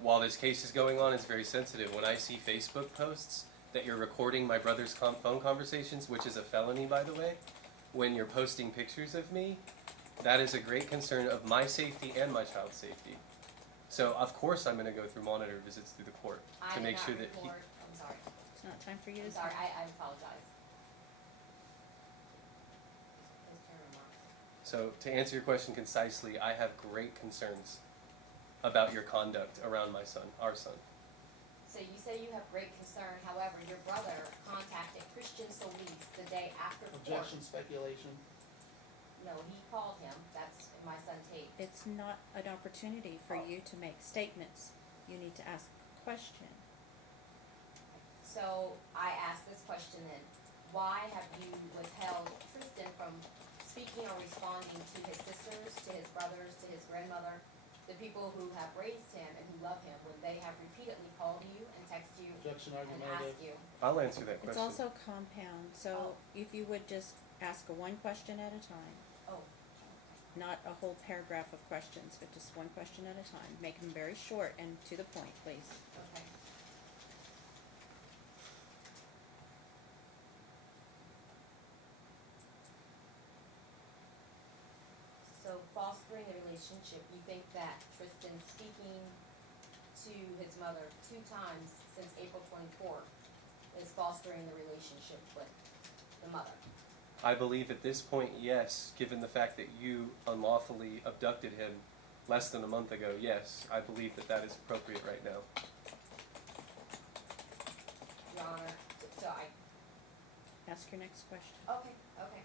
While this case is going on, it's very sensitive. When I see Facebook posts that you're recording my brother's phone conversations, which is a felony, by the way, when you're posting pictures of me, that is a great concern of my safety and my child's safety. So, of course, I'm going to go through monitor visits through the court to make sure that he... I'm sorry, It's not time for you to. I'm sorry, I apologize. His turn or mine? So, to answer your question concisely, I have great concerns about your conduct around my son, our son. So you say you have great concern, however, your brother contacted Christian Solis the day after the court. Objection speculation. No, he called him, that's in my son's tape. It's not an opportunity for you to make statements. You need to ask a question. So I ask this question then, why have you withheld Tristan from speaking or responding to his sisters, to his brothers, to his grandmother, the people who have raised him and who love him, when they have repeatedly called you and texted you Objection and argumentative. asked you? I'll answer that question. It's also compound, so if you would just ask one question at a time, Oh, not a whole paragraph of questions, but just one question at a time. Make them very short and to the point, please. okay. So fostering a relationship, you think that Tristan speaking to his mother 2 times since April 24th is fostering the relationship with the mother? I believe at this point, yes, given the fact that you unlawfully abducted him less than a month ago, yes, I believe that that is appropriate right now. Your Honor, so I, Ask your next question. okay.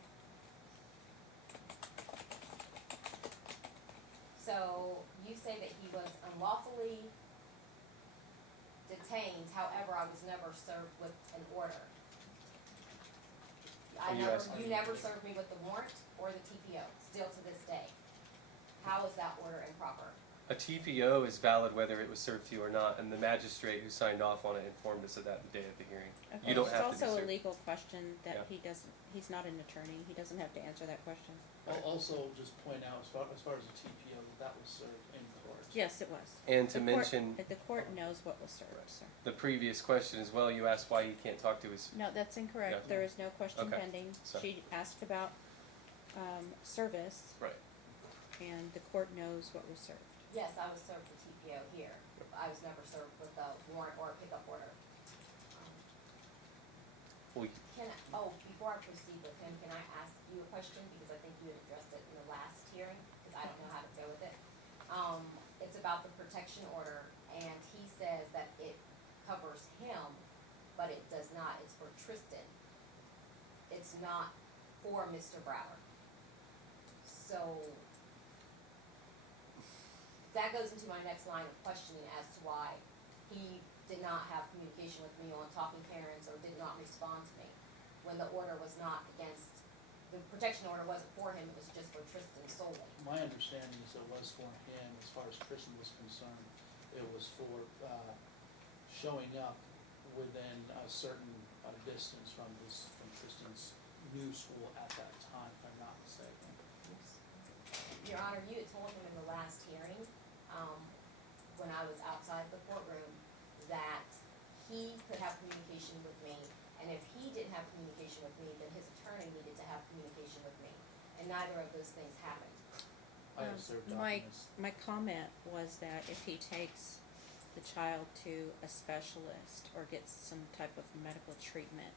So you say that he was unlawfully detained, however, I was never served with an order. Are you asking- You never served me with the warrant or the TPO, still to this day. How is that order improper? A TPO is valid whether it was served to you or not, and the magistrate who signed off on it informed us of that the day of the hearing. Okay. You don't have to be It's also a served. legal question that Yeah. he's not an attorney, he doesn't have to answer that question. I'll also just point out, as far as the TPO, that was served in court. Yes, it was. And to The court- mention The court knows what was served, sir. the previous question as well, you asked why he can't talk to his... No, that's incorrect. Yeah. There is no question Okay. pending. So- She asked about, service, Right. and the court knows what was served. Yes, I was served with TPO here. I was never served with a warrant or a pickup order. We, Before I proceed with him, can I ask you a question? Because I think you had addressed it in the last hearing, because I don't know how to go with it. It's about the protection order, and he says that it covers him, but it does not. It's for Tristan. It's not for Mr. Brower. So that goes into my next line of questioning as to why he did not have communication with me on talking parents or did not respond to me when the order was not against the protection order wasn't for him, it was just for Tristan solely. My understanding is it was for him, as far as Tristan was concerned, it was for, showing up within a certain, distance from Tristan's new school at that time, if I'm not mistaken. Your Honor, you had told him in the last hearing, when I was outside the courtroom, that he could have communication with me, and if he didn't have communication with me, then his attorney needed to have communication with me, and neither of those things happened. I have served My documents. comment was that if he takes the child to a specialist or gets some type of medical treatment,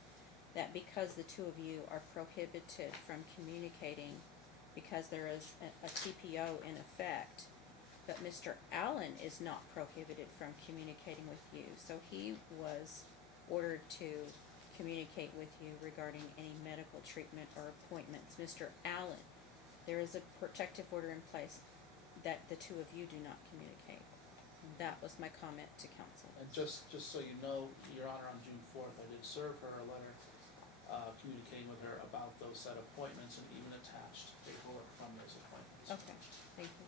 that because the two of you are prohibited from communicating because there is a TPO in effect, but Mr. Allen is not prohibited from communicating with you, so he was ordered to communicate with you regarding any medical treatment or appointments. Mr. Allen, there is a protective order in place that the two of you do not communicate. That was my comment to counsel. And just so you know, Your Honor, on June 4th, I did serve her a letter communicating with her about those set appointments and even attached paperwork from those appointments. Okay, thank you.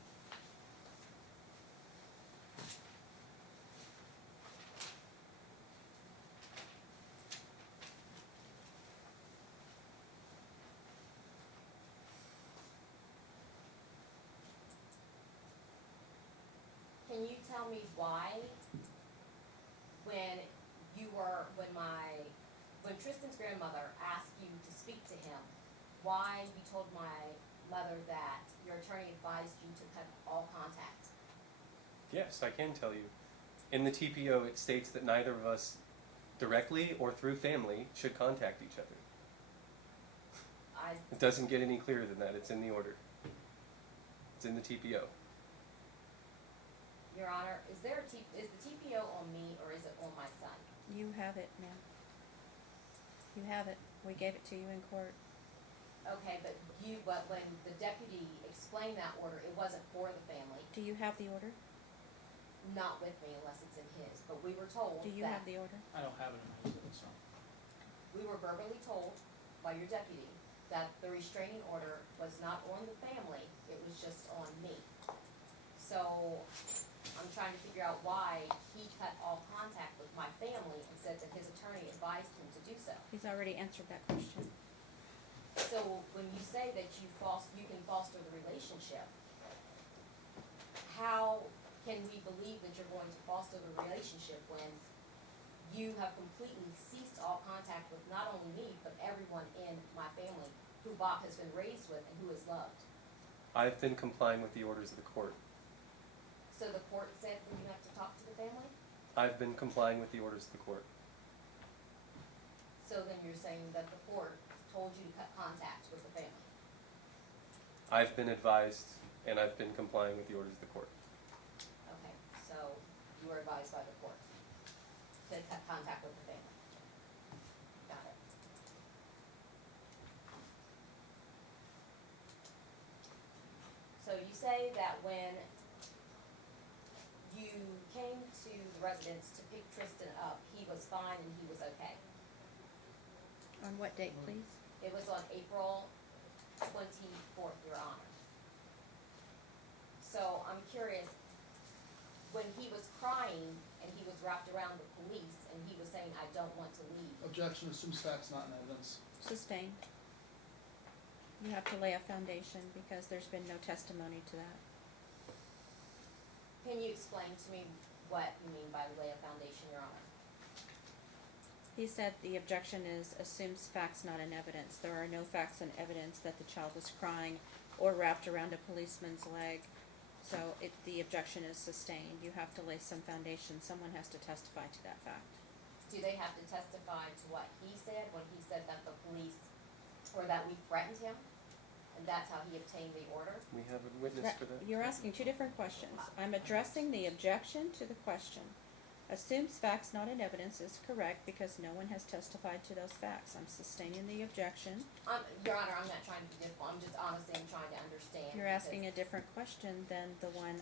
Can you tell me why, when Tristan's grandmother asked you to speak to him, why you told my mother that your attorney advised you to cut all contact? Yes, I can tell you. In the TPO, it states that neither of us, directly or through family, should contact each other. It doesn't get any clearer than that. It's in the order. It's in the TPO. Your Honor, is the TPO on me or is it on my son? You have it, ma'am. You have it. We gave it to you in court. Okay, but when the deputy explained that order, it wasn't for the family, Do you have the order? not with me unless it's in his, but we were told Do you that, have the order? I don't have it in my exhibit, so. we were verbally told by your deputy that the restraining order was not on the family, it was just on me. So, I'm trying to figure out why he cut all contact with my family and said that his attorney advised him to do so. He's already answered that question. So, when you say that you can foster the relationship, how can we believe that you're going to foster the relationship when you have completely ceased all contact with not only me, but everyone in my family who Bob has been raised with and who is loved? I've been complying with the orders of the court. So the court said that you have to talk to the family? I've been complying with the orders of the court. So then you're saying that the court told you to cut contact with the family? I've been advised, and I've been complying with the orders of the court. Okay, so you were advised by the court to cut contact with the family? Got it. So you say that when you came to the residence to pick Tristan up, he was fine and he was okay? On what date, please? It was on April 24th, Your Honor. So I'm curious, when he was crying and he was wrapped around the police and he was saying, "I don't want to leave," Objection, assumes facts not in evidence. Sustained. You have to lay a foundation because there's been no testimony to that. can you explain to me what you mean by lay a foundation, Your Honor? He said the objection is assumes facts not in evidence. There are no facts and evidence that the child was crying or wrapped around a policeman's leg. So the objection is sustained. You have to lay some foundation. Someone has to testify to that fact. Do they have to testify to what he said when he said that the police, or that we threatened him? And that's how he obtained the order? We have a witness for that. You're asking two different questions. I'm addressing the objection to the question. Assumes facts not in evidence is correct because no one has testified to those facts. I'm sustaining the objection. Your Honor, I'm not trying to be difficult, I'm just honestly, I'm trying to understand. You're asking a different question than the one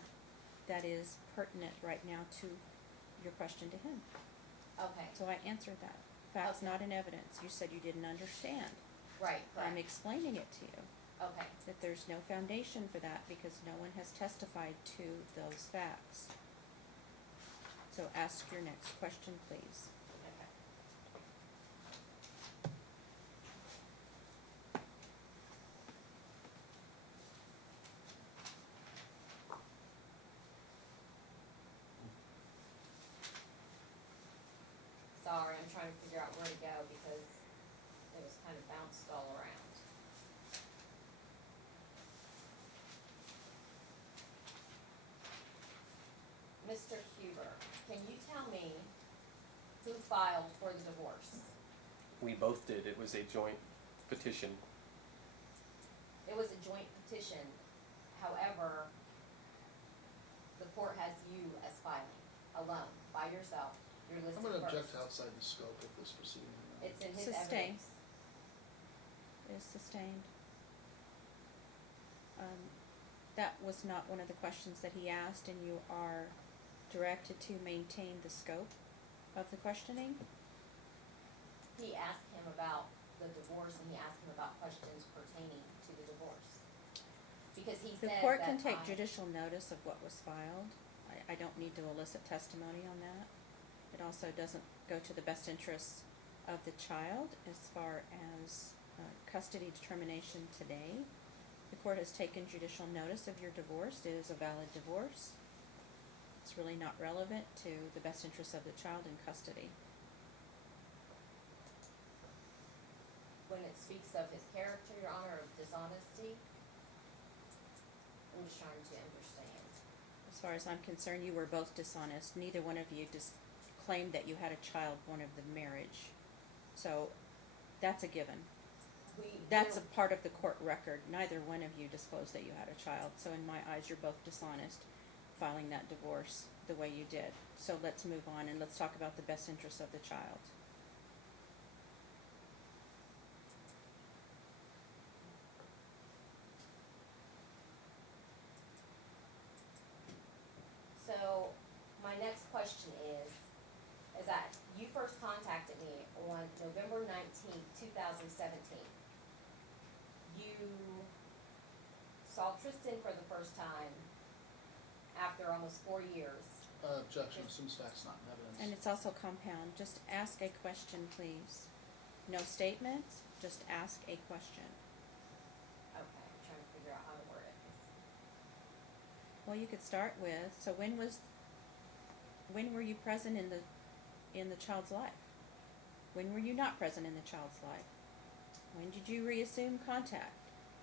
that is pertinent right now to your question to him. Okay, So I answered that. Facts not in evidence. You said you didn't understand. Right, I'm correct, explaining it to you, okay. that there's no foundation for that because no one has testified to those facts. So ask your next question, please. Okay. Sorry, I'm trying to figure out where to go because it was kind of bounced all around. Mr. Huber, can you tell me who filed for the divorce? We both did. It was a joint petition. It was a joint petition, however, the court has you as filing, alone, by yourself, you're I'm listed gonna first. object outside the scope of this proceeding. It's in his Sustained. evidence. Is sustained. That was not one of the questions that he asked, and you are directed to maintain the scope of the questioning. He asked him about the divorce and he asked him about questions pertaining to the divorce. Because he The says court that can take I- judicial notice of what was filed. I don't need to elicit testimony on that. It also doesn't go to the best interests of the child as far as custody determination today. The court has taken judicial notice of your divorce. It is a valid divorce. It's really not relevant to the best interests of the child in custody. when it speaks of his character, Your Honor, of dishonesty, I'm just trying to understand. As far as I'm concerned, you were both dishonest. Neither one of you claimed that you had a child born of the marriage. So that's a given. That's a part of the court record. Neither one of you disclosed that you had a child. So in my eyes, you're both dishonest filing that divorce the way you did. So let's move on and let's talk about the best interests of the child. So, my next question is that you first contacted me on November 19th, 2017. You saw Tristan for the first time after almost 4 years. Objection, assumes facts not in evidence. And it's also compound. Just ask a question, please. No statements, just ask a question. Okay, I'm trying to figure out how to word it. Well, you could start with, so when were you present in the child's life? When were you not present in the child's life? When did you reassume contact?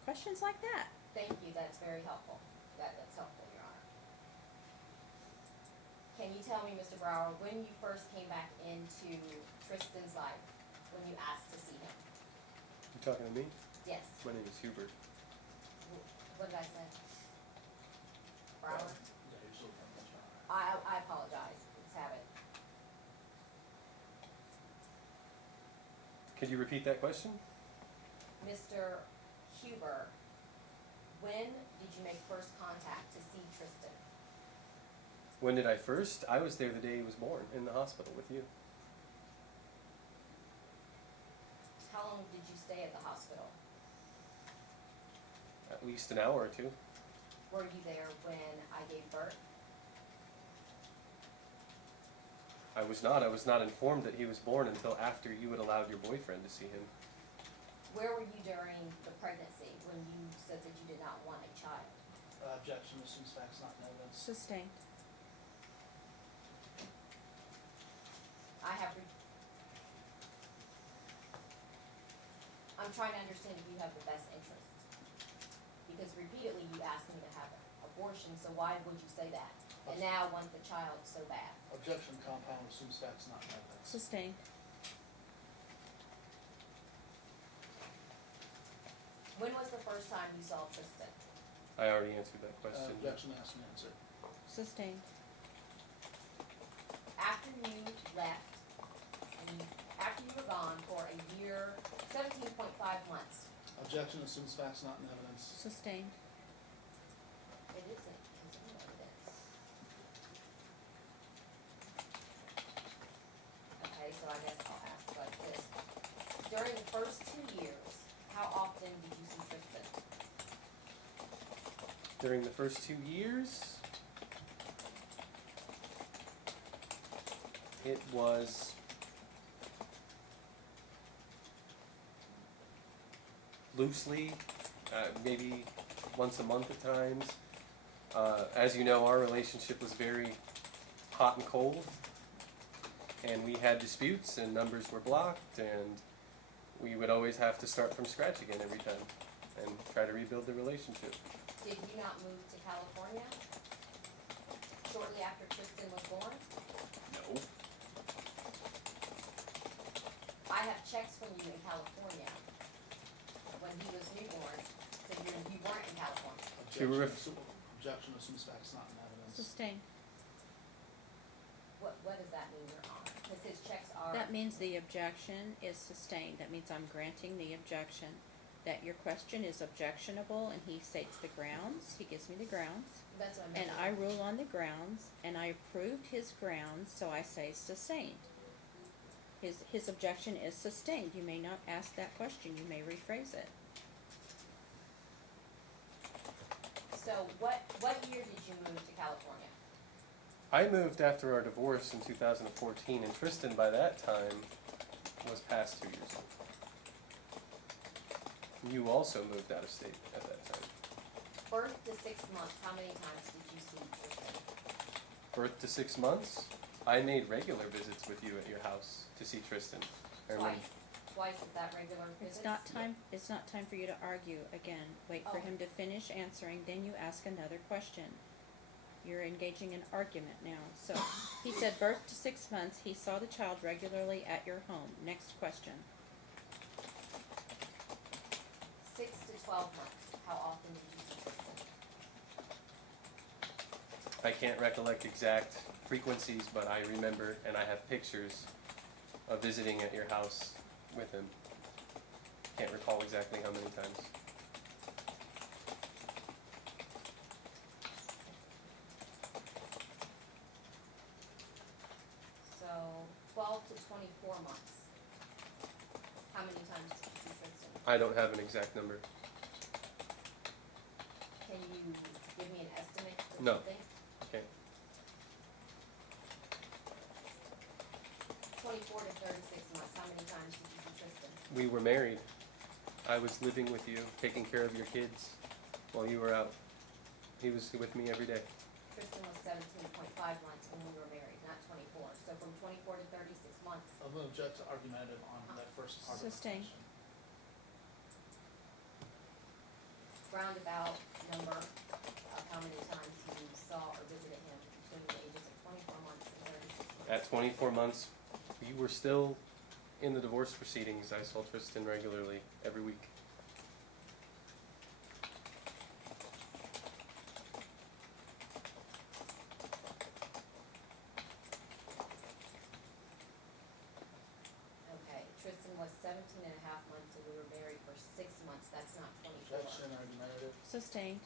Questions like that. Thank you, that's very helpful. That's helpful, Your Honor. Can you tell me, Mr. Brower, when you first came back into Tristan's life, when you asked to see him? You talking to me? Yes. My name is Hubert. What did I say? Brower? Yeah, you're still from the child. I apologize. It's habit. Could you repeat that question? Mr. Huber, when did you make first contact to see Tristan? When did I first? I was there the day he was born, in the hospital with you. How long did you stay at the hospital? At least an hour or two. Were you there when I gave birth? I was not informed that he was born until after you had allowed your boyfriend to see him. Where were you during the pregnancy when you said that you did not want a child? Objection, assumes facts not in evidence. Sustained. I'm trying to understand if you have the best interest. Because repeatedly you asked me to have an abortion, so why would you say that? And now want the child so bad? Objection, compound, assumes facts not in evidence. Sustained. When was the first time you saw Tristan? I already answered that question. Objection, ask and answer. Sustained. After you left, and after you were gone for a year, 17.5 months. Objection, assumes facts not in evidence. Sustained. It isn't, it's in evidence. Okay, so I guess I'll ask like this. During the first 2 years how often did you see Tristan? During the first 2 years, it was loosely, maybe once a month at times. As you know, our relationship was very hot and cold, and we had disputes and numbers were blocked, and we would always have to start from scratch again every time and try to rebuild the relationship. Did you not move to California shortly after Tristan was born? No. I have checks from you in California when he was newborn, so you weren't in California. Objection assumes facts not in evidence. Sustained. What does that mean, Your Honor? Because his checks are. That means the objection is sustained. That means I'm granting the objection. That your question is objectionable, and he states the grounds. He gives me the grounds. That's what I'm And saying. I rule on the grounds, and I approved his grounds, so I say sustained. His objection is sustained. You may not ask that question. You may rephrase it. So what year did you move to California? I moved after our divorce in 2014, and Tristan by that time was past 2 years old. You also moved out of state at that time. Birth to 6 months, how many times did you see Tristan? Birth to 6 months, I made regular visits with you at your house to see Tristan. I remember. Twice, is that regular visits? It's not time for you to argue again. Wait for Oh. him to finish answering, then you ask another question. You're engaging in argument now. So, he said birth to 6 months, he saw the child regularly at your home. Next question. 6 to 12 months, how often did you see Tristan? I can't recollect exact frequencies, but I remember, and I have pictures of visiting at your house with him. Can't recall exactly how many times. So 12 to 24 months. How many times did you see Tristan? I don't have an exact number. Can you give me an estimate of No. something? Okay. 24 to 36 months, how many times did you see Tristan? We were married. I was living with you, taking care of your kids while you were out. He was with me every day. Tristan was 17.5 months when we were married, not 24. So from 24 to 36 months. I'm going to object to argumentative on that first part of the Sustained. question. Roundabout number of how many times you saw or visited him between the ages of 24 months and 36 months. At 24 months, you were still in the divorce proceedings. I saw Tristan regularly every week. Okay, Tristan was 17 and a half months and we were married for 6 months. That's not 24. Objection, argumentative. Sustained.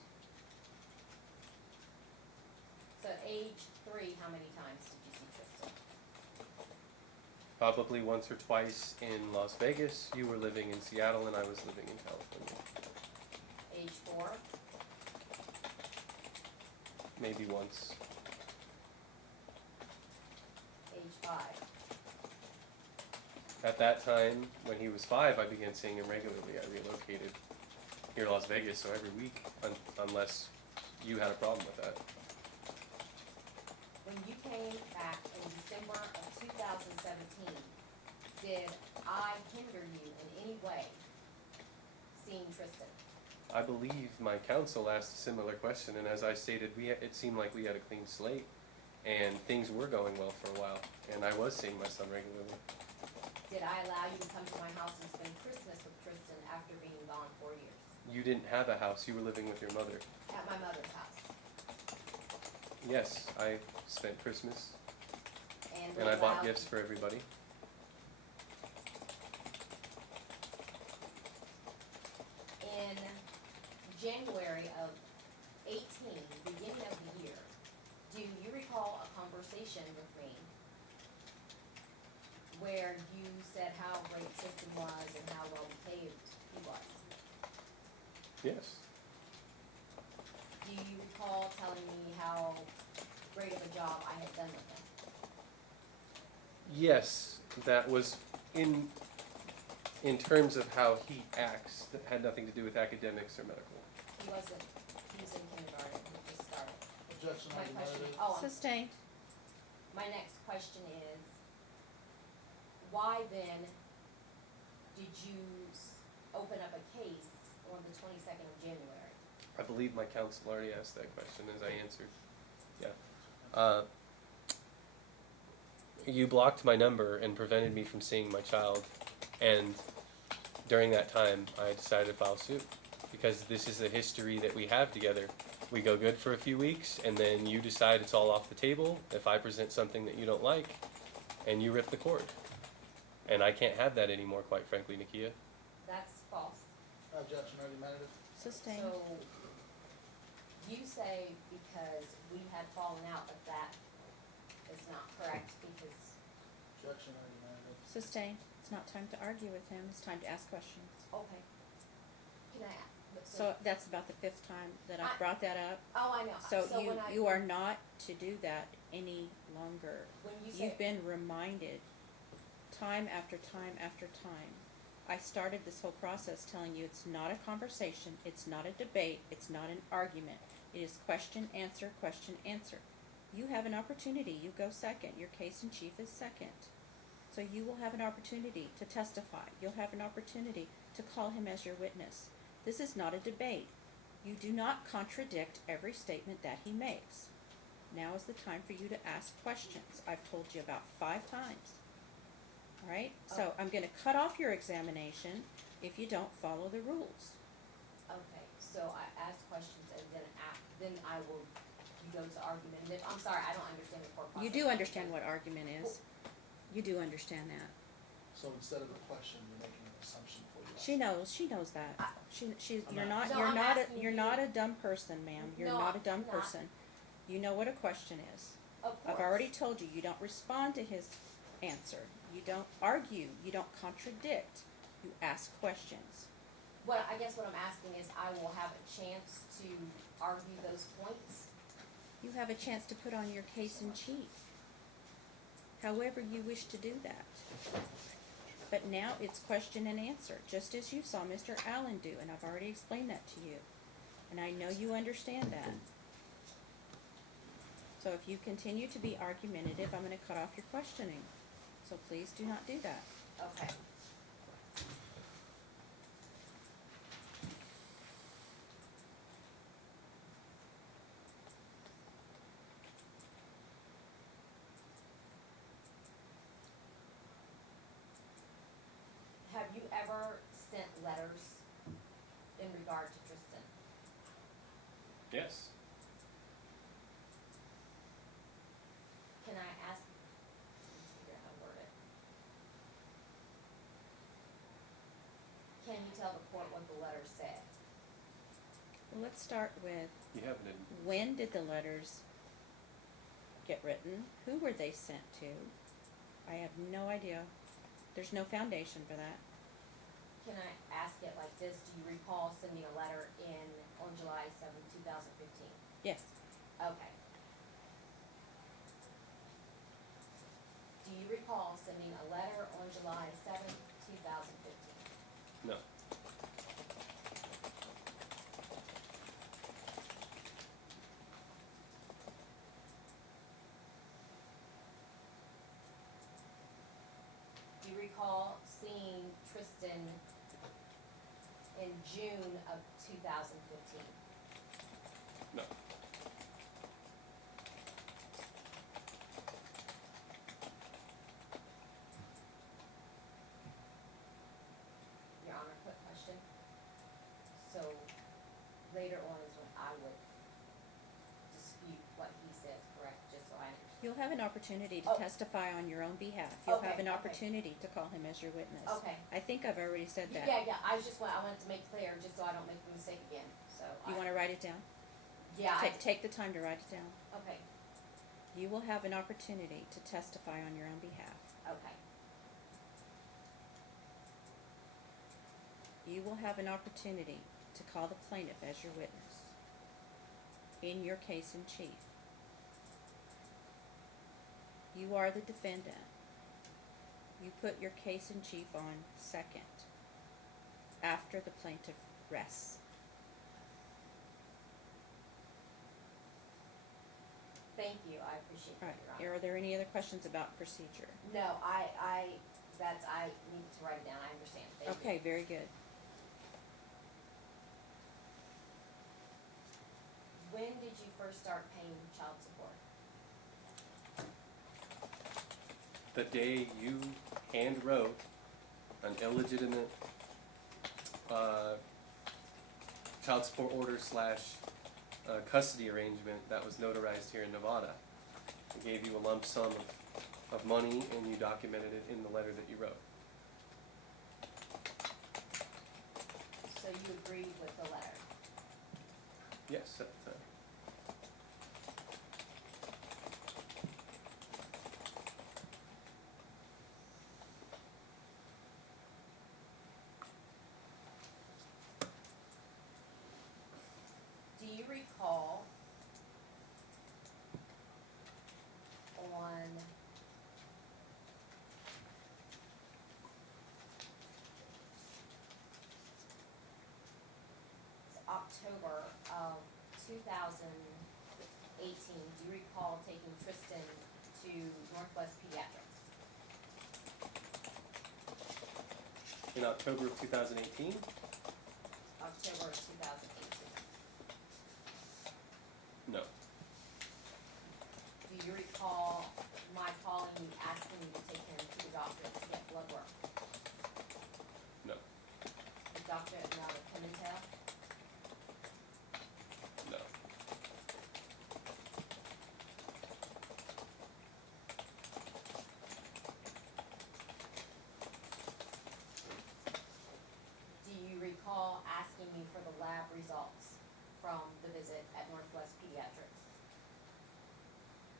So at age 3, how many times did you see Tristan? Probably once or twice in Las Vegas. You were living in Seattle and I was living in California. Age 4, Maybe once. age 5. At that time, when he was 5, I began seeing him regularly. I relocated here to Las Vegas, so every week, unless you had a problem with that. When you came back in December of 2017, did I hinder you in any way seeing Tristan? I believe my counsel asked a similar question, and as I stated, it seemed like we had a clean slate, and things were going well for a while, and I was seeing my son regularly. Did I allow you to come to my house and spend Christmas with Tristan after being gone 4 years? You didn't have a house, you were living with your mother. At my mother's house? Yes, I spent Christmas, And and I bought allowed- gifts for everybody. In January of 18, beginning of the year, do you recall a conversation with me where you said how great Tristan was and how well behaved he was? Yes. Do you recall telling me how great of a job I had done with him? Yes, that was in terms of how he acts, that had nothing to do with academics or medical. He was in kindergarten, he just started. Objection My question, argumentative. Sustained. my next question is, why then did you open up a case on the 22nd of January? I believe my counsel already asked that question as I answered. Yeah. You blocked my number and prevented me from seeing my child, and during that time I decided to file suit because this is a history that we have together. We go good for a few weeks and then you decide it's all off the table if I present something that you don't like and you rip the cord. And I can't have that anymore, quite frankly, Nakia. That's false. Objection argumentative. Sustained. So, you say because we had fallen out that is not correct because, Objection argumentative. Sustained. It's not time to argue with him, it's time to ask questions. okay. Can I, So that's about the 5th time that I've I- brought that up. oh, I know. So when I, you are not to do that any longer. when you say, You've been reminded time after time after time. I started this whole process telling you it's not a conversation, it's not a debate, it's not an argument. It is question, answer, question, answer. You have an opportunity, you go second, your case in chief is second. So you will have an opportunity to testify, you'll have an opportunity to call him as your witness. This is not a debate. You do not contradict every statement that he makes. Now is the time for you to ask questions. I've told you about 5 times. All right? So I'm going to cut off your examination if you don't follow the rules. okay, so I ask questions and then I will, you go to argumentative. I'm sorry, I don't understand the court process. You do understand what argument is. You do understand that. So instead of a question, you're making an assumption for you. She knows that. She's, I'm you're not- not, No, you're I'm not, asking you're you- not a dumb person, ma'am. You're No, not a dumb I'm not. person. You know what a question is. Of course. I've already told you, you don't respond to his answer. You don't argue. You don't contradict. You ask questions. I guess what I'm asking is I will have a chance to argue those points. You have a chance to put on your case in chief. However you wish to do that. But now it's question and answer, just as you saw Mr. Allen do, and I've already explained that to you. And I know you understand that. So if you continue to be argumentative, I'm gonna cut off your questioning. So please do not do that. Okay. Have you ever sent letters in regard to Tristan? Yes. Can I ask, let me figure out how to word it. Can you tell the court what the letter said? Well, let's start with, You haven't. when did the letters get written? Who were they sent to? I have no idea. There's no foundation for that. Can I ask it like this, do you recall sending a letter on July 7th, 2015? Yes. Okay. Do you recall sending a letter on July 7th, 2015? No. Do you recall seeing Tristan in June of 2015? No. Your Honor, quick question. So later on is when I would dispute what he says, correct, just so I understand? You'll have an opportunity to Oh. testify on your own behalf. You'll have Okay, an okay. opportunity to call him as your witness. Okay. I think I've already said that. Yeah, I wanted to make clear, just so I don't make the mistake again, so. You wanna write it down? Yeah, Take the time to write it down. okay, You will have an opportunity to testify on your own behalf. okay. You will have an opportunity to call the plaintiff as your witness in your case in chief. You are the defendant. You put your case in chief on second after the plaintiff rests. Thank you, I appreciate All that, right. Your Honor. Are there any other questions about procedure? No, I needed to write it down, I understand, thank you. Okay, very good. When did you first start paying child support? The day you hand wrote an illegitimate child support order / custody arrangement that was notarized here in Nevada. I gave you a lump sum of money and you documented it in the letter that you wrote. So you agreed with the letter? Yes, at the time. Do you recall on October of 2018, do you recall taking Tristan to Northwest Pediatrics? In October of 2018? October of 2018. No. Do you recall my calling you, asking you to take him to the doctor to get blood work? No. The doctor at Mount Pimentel? No. Do you recall asking me for the lab results from the visit at Northwest Pediatrics?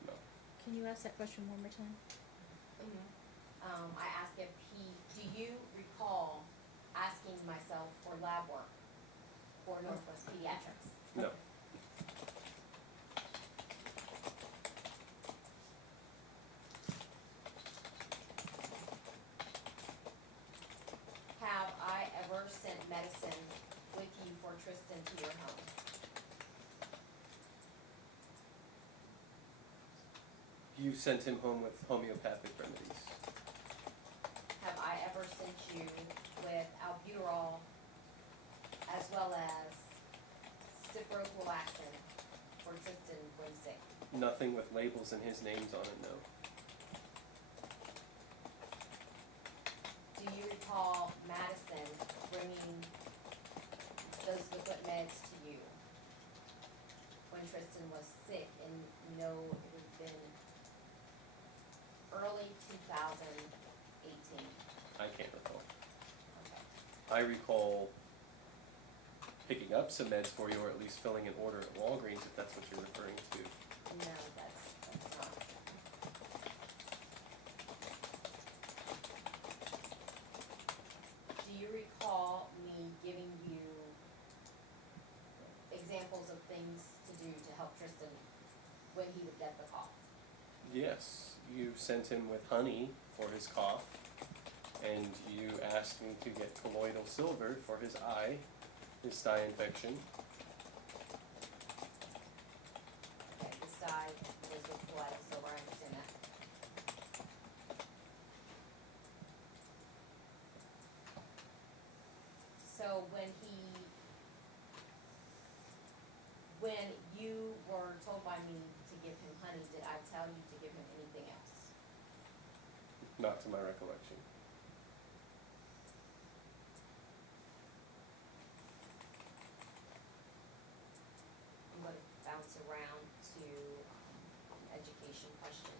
No. Can you ask that question one more time? I asked if do you recall asking myself for lab work for Northwest Pediatrics? No. Have I ever sent medicine with you for Tristan to your home? You sent him home with homeopathic remedies. Have I ever sent you with albuterol as well as ciprofloxacin for Tristan when sick? Nothing with labels and his names on it, no. Do you recall Madison bringing those liquid meds to you when Tristan was sick? And you know it would have been early 2018. I can't recall. Okay. I recall picking up some meds for you, or at least filling an order at Walgreens, if that's what you're referring to. No, that's not. Do you recall me giving you examples of things to do to help Tristan when he would get the cough? Yes, you sent him with honey for his cough, and you asked me to get colloidal silver for his eye, his sty infection. Okay, the sty was with colloidal silver, I understand that. So when you were told by me to give him honey, did I tell you to give him anything else? Not to my recollection. I'm gonna bounce around to an education question.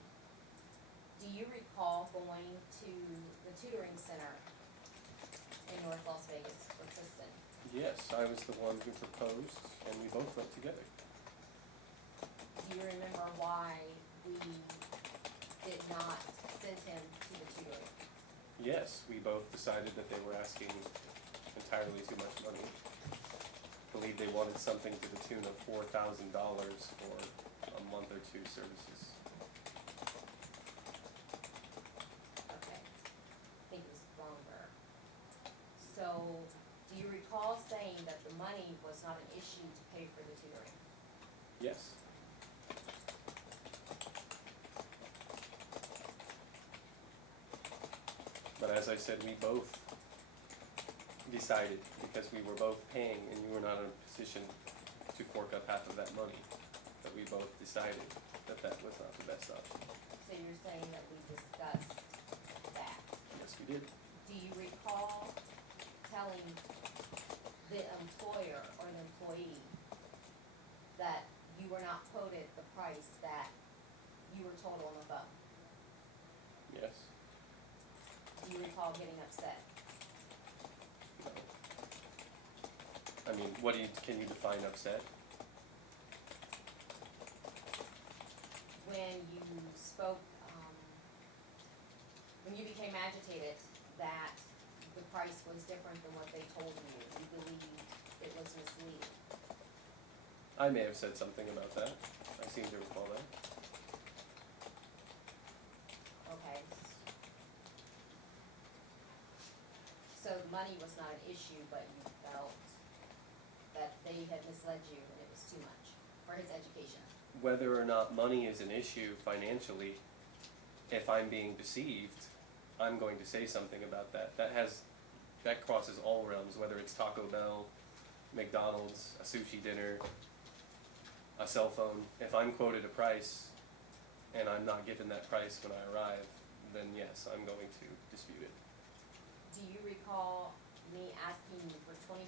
Do you recall going to the tutoring center in North Las Vegas for Tristan? Yes, I was the one who proposed, and we both went together. Do you remember why we did not send him to the tutoring? Yes, we both decided that they were asking entirely too much money. believe they wanted something to the tune of $4,000 for a month or two services. Okay, I think it was longer. So, do you recall saying that the money was not an issue to pay for the tutoring? Yes. But as I said, we both decided, because we were both paying and you were not in a position to fork up half of that money, that we both decided that that was not the best option. So you're saying that we discussed that. Yes, we did. Do you recall telling the employer or the employee that you were not quoted the price that you were told on the phone? Yes. Do you recall getting upset? No. I mean, can you define upset? When you spoke, when you became agitated that the price was different than what they told you, you believed it was misleading? I may have said something about that. I seem to recall that. Okay. So the money was not an issue, but you felt that they had misled you and it was too much for his education? Whether or not money is an issue financially, if I'm being deceived, I'm going to say something about that. That crosses all realms, whether it's Taco Bell, McDonald's, a sushi dinner, a cell phone. If I'm quoted a price and I'm not given that price when I arrive, then yes, I'm going to dispute it. Do you recall me asking you for $25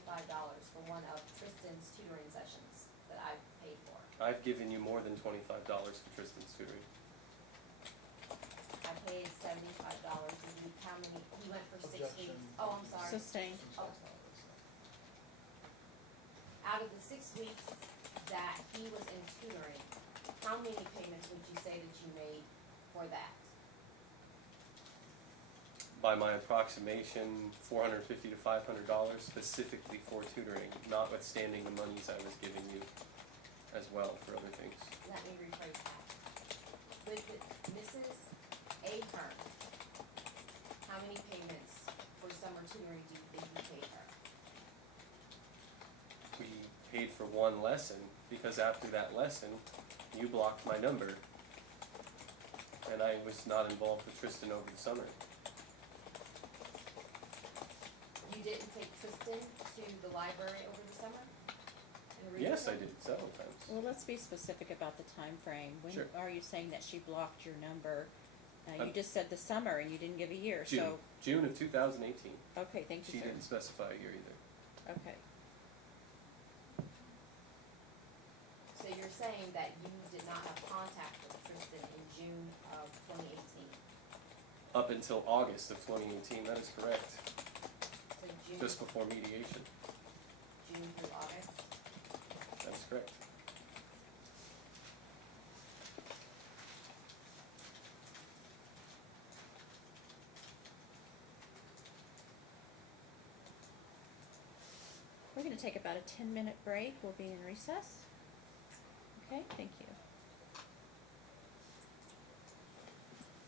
for one of Tristan's tutoring sessions that I paid for? I've given you more than $25 for Tristan's tutoring. I paid $75, and how many, he went for 6 Objection. weeks. Oh, I'm sorry. Sustained. Oh. Out of the 6 weeks that he was in tutoring, how many payments would you say that you made for that? By my approximation, $450 to $500 specifically for tutoring, notwithstanding the monies I was giving you as well for other things. Let me rephrase that. With Mrs. Ahern, how many payments for summer tutoring do you think you paid her? We paid for one lesson because after that lesson, you blocked my number and I was not involved with Tristan over the summer. You didn't take Tristan to the library over the summer? And read Yes, with I him? did several times. Well, let's be specific about the time frame. When Sure. are you saying that she blocked your number? You Um, just said the summer and you didn't give a year, June, June of 2018. so, okay, thank you, She sir. didn't specify a year either. Okay, So you're saying that you did not have contact with Tristan in June of 2018? Up until August of 2018, that is correct. So June, Just before mediation, June through August? that is correct. we're gonna take about a 10-minute break. We'll be in recess. Okay, thank you.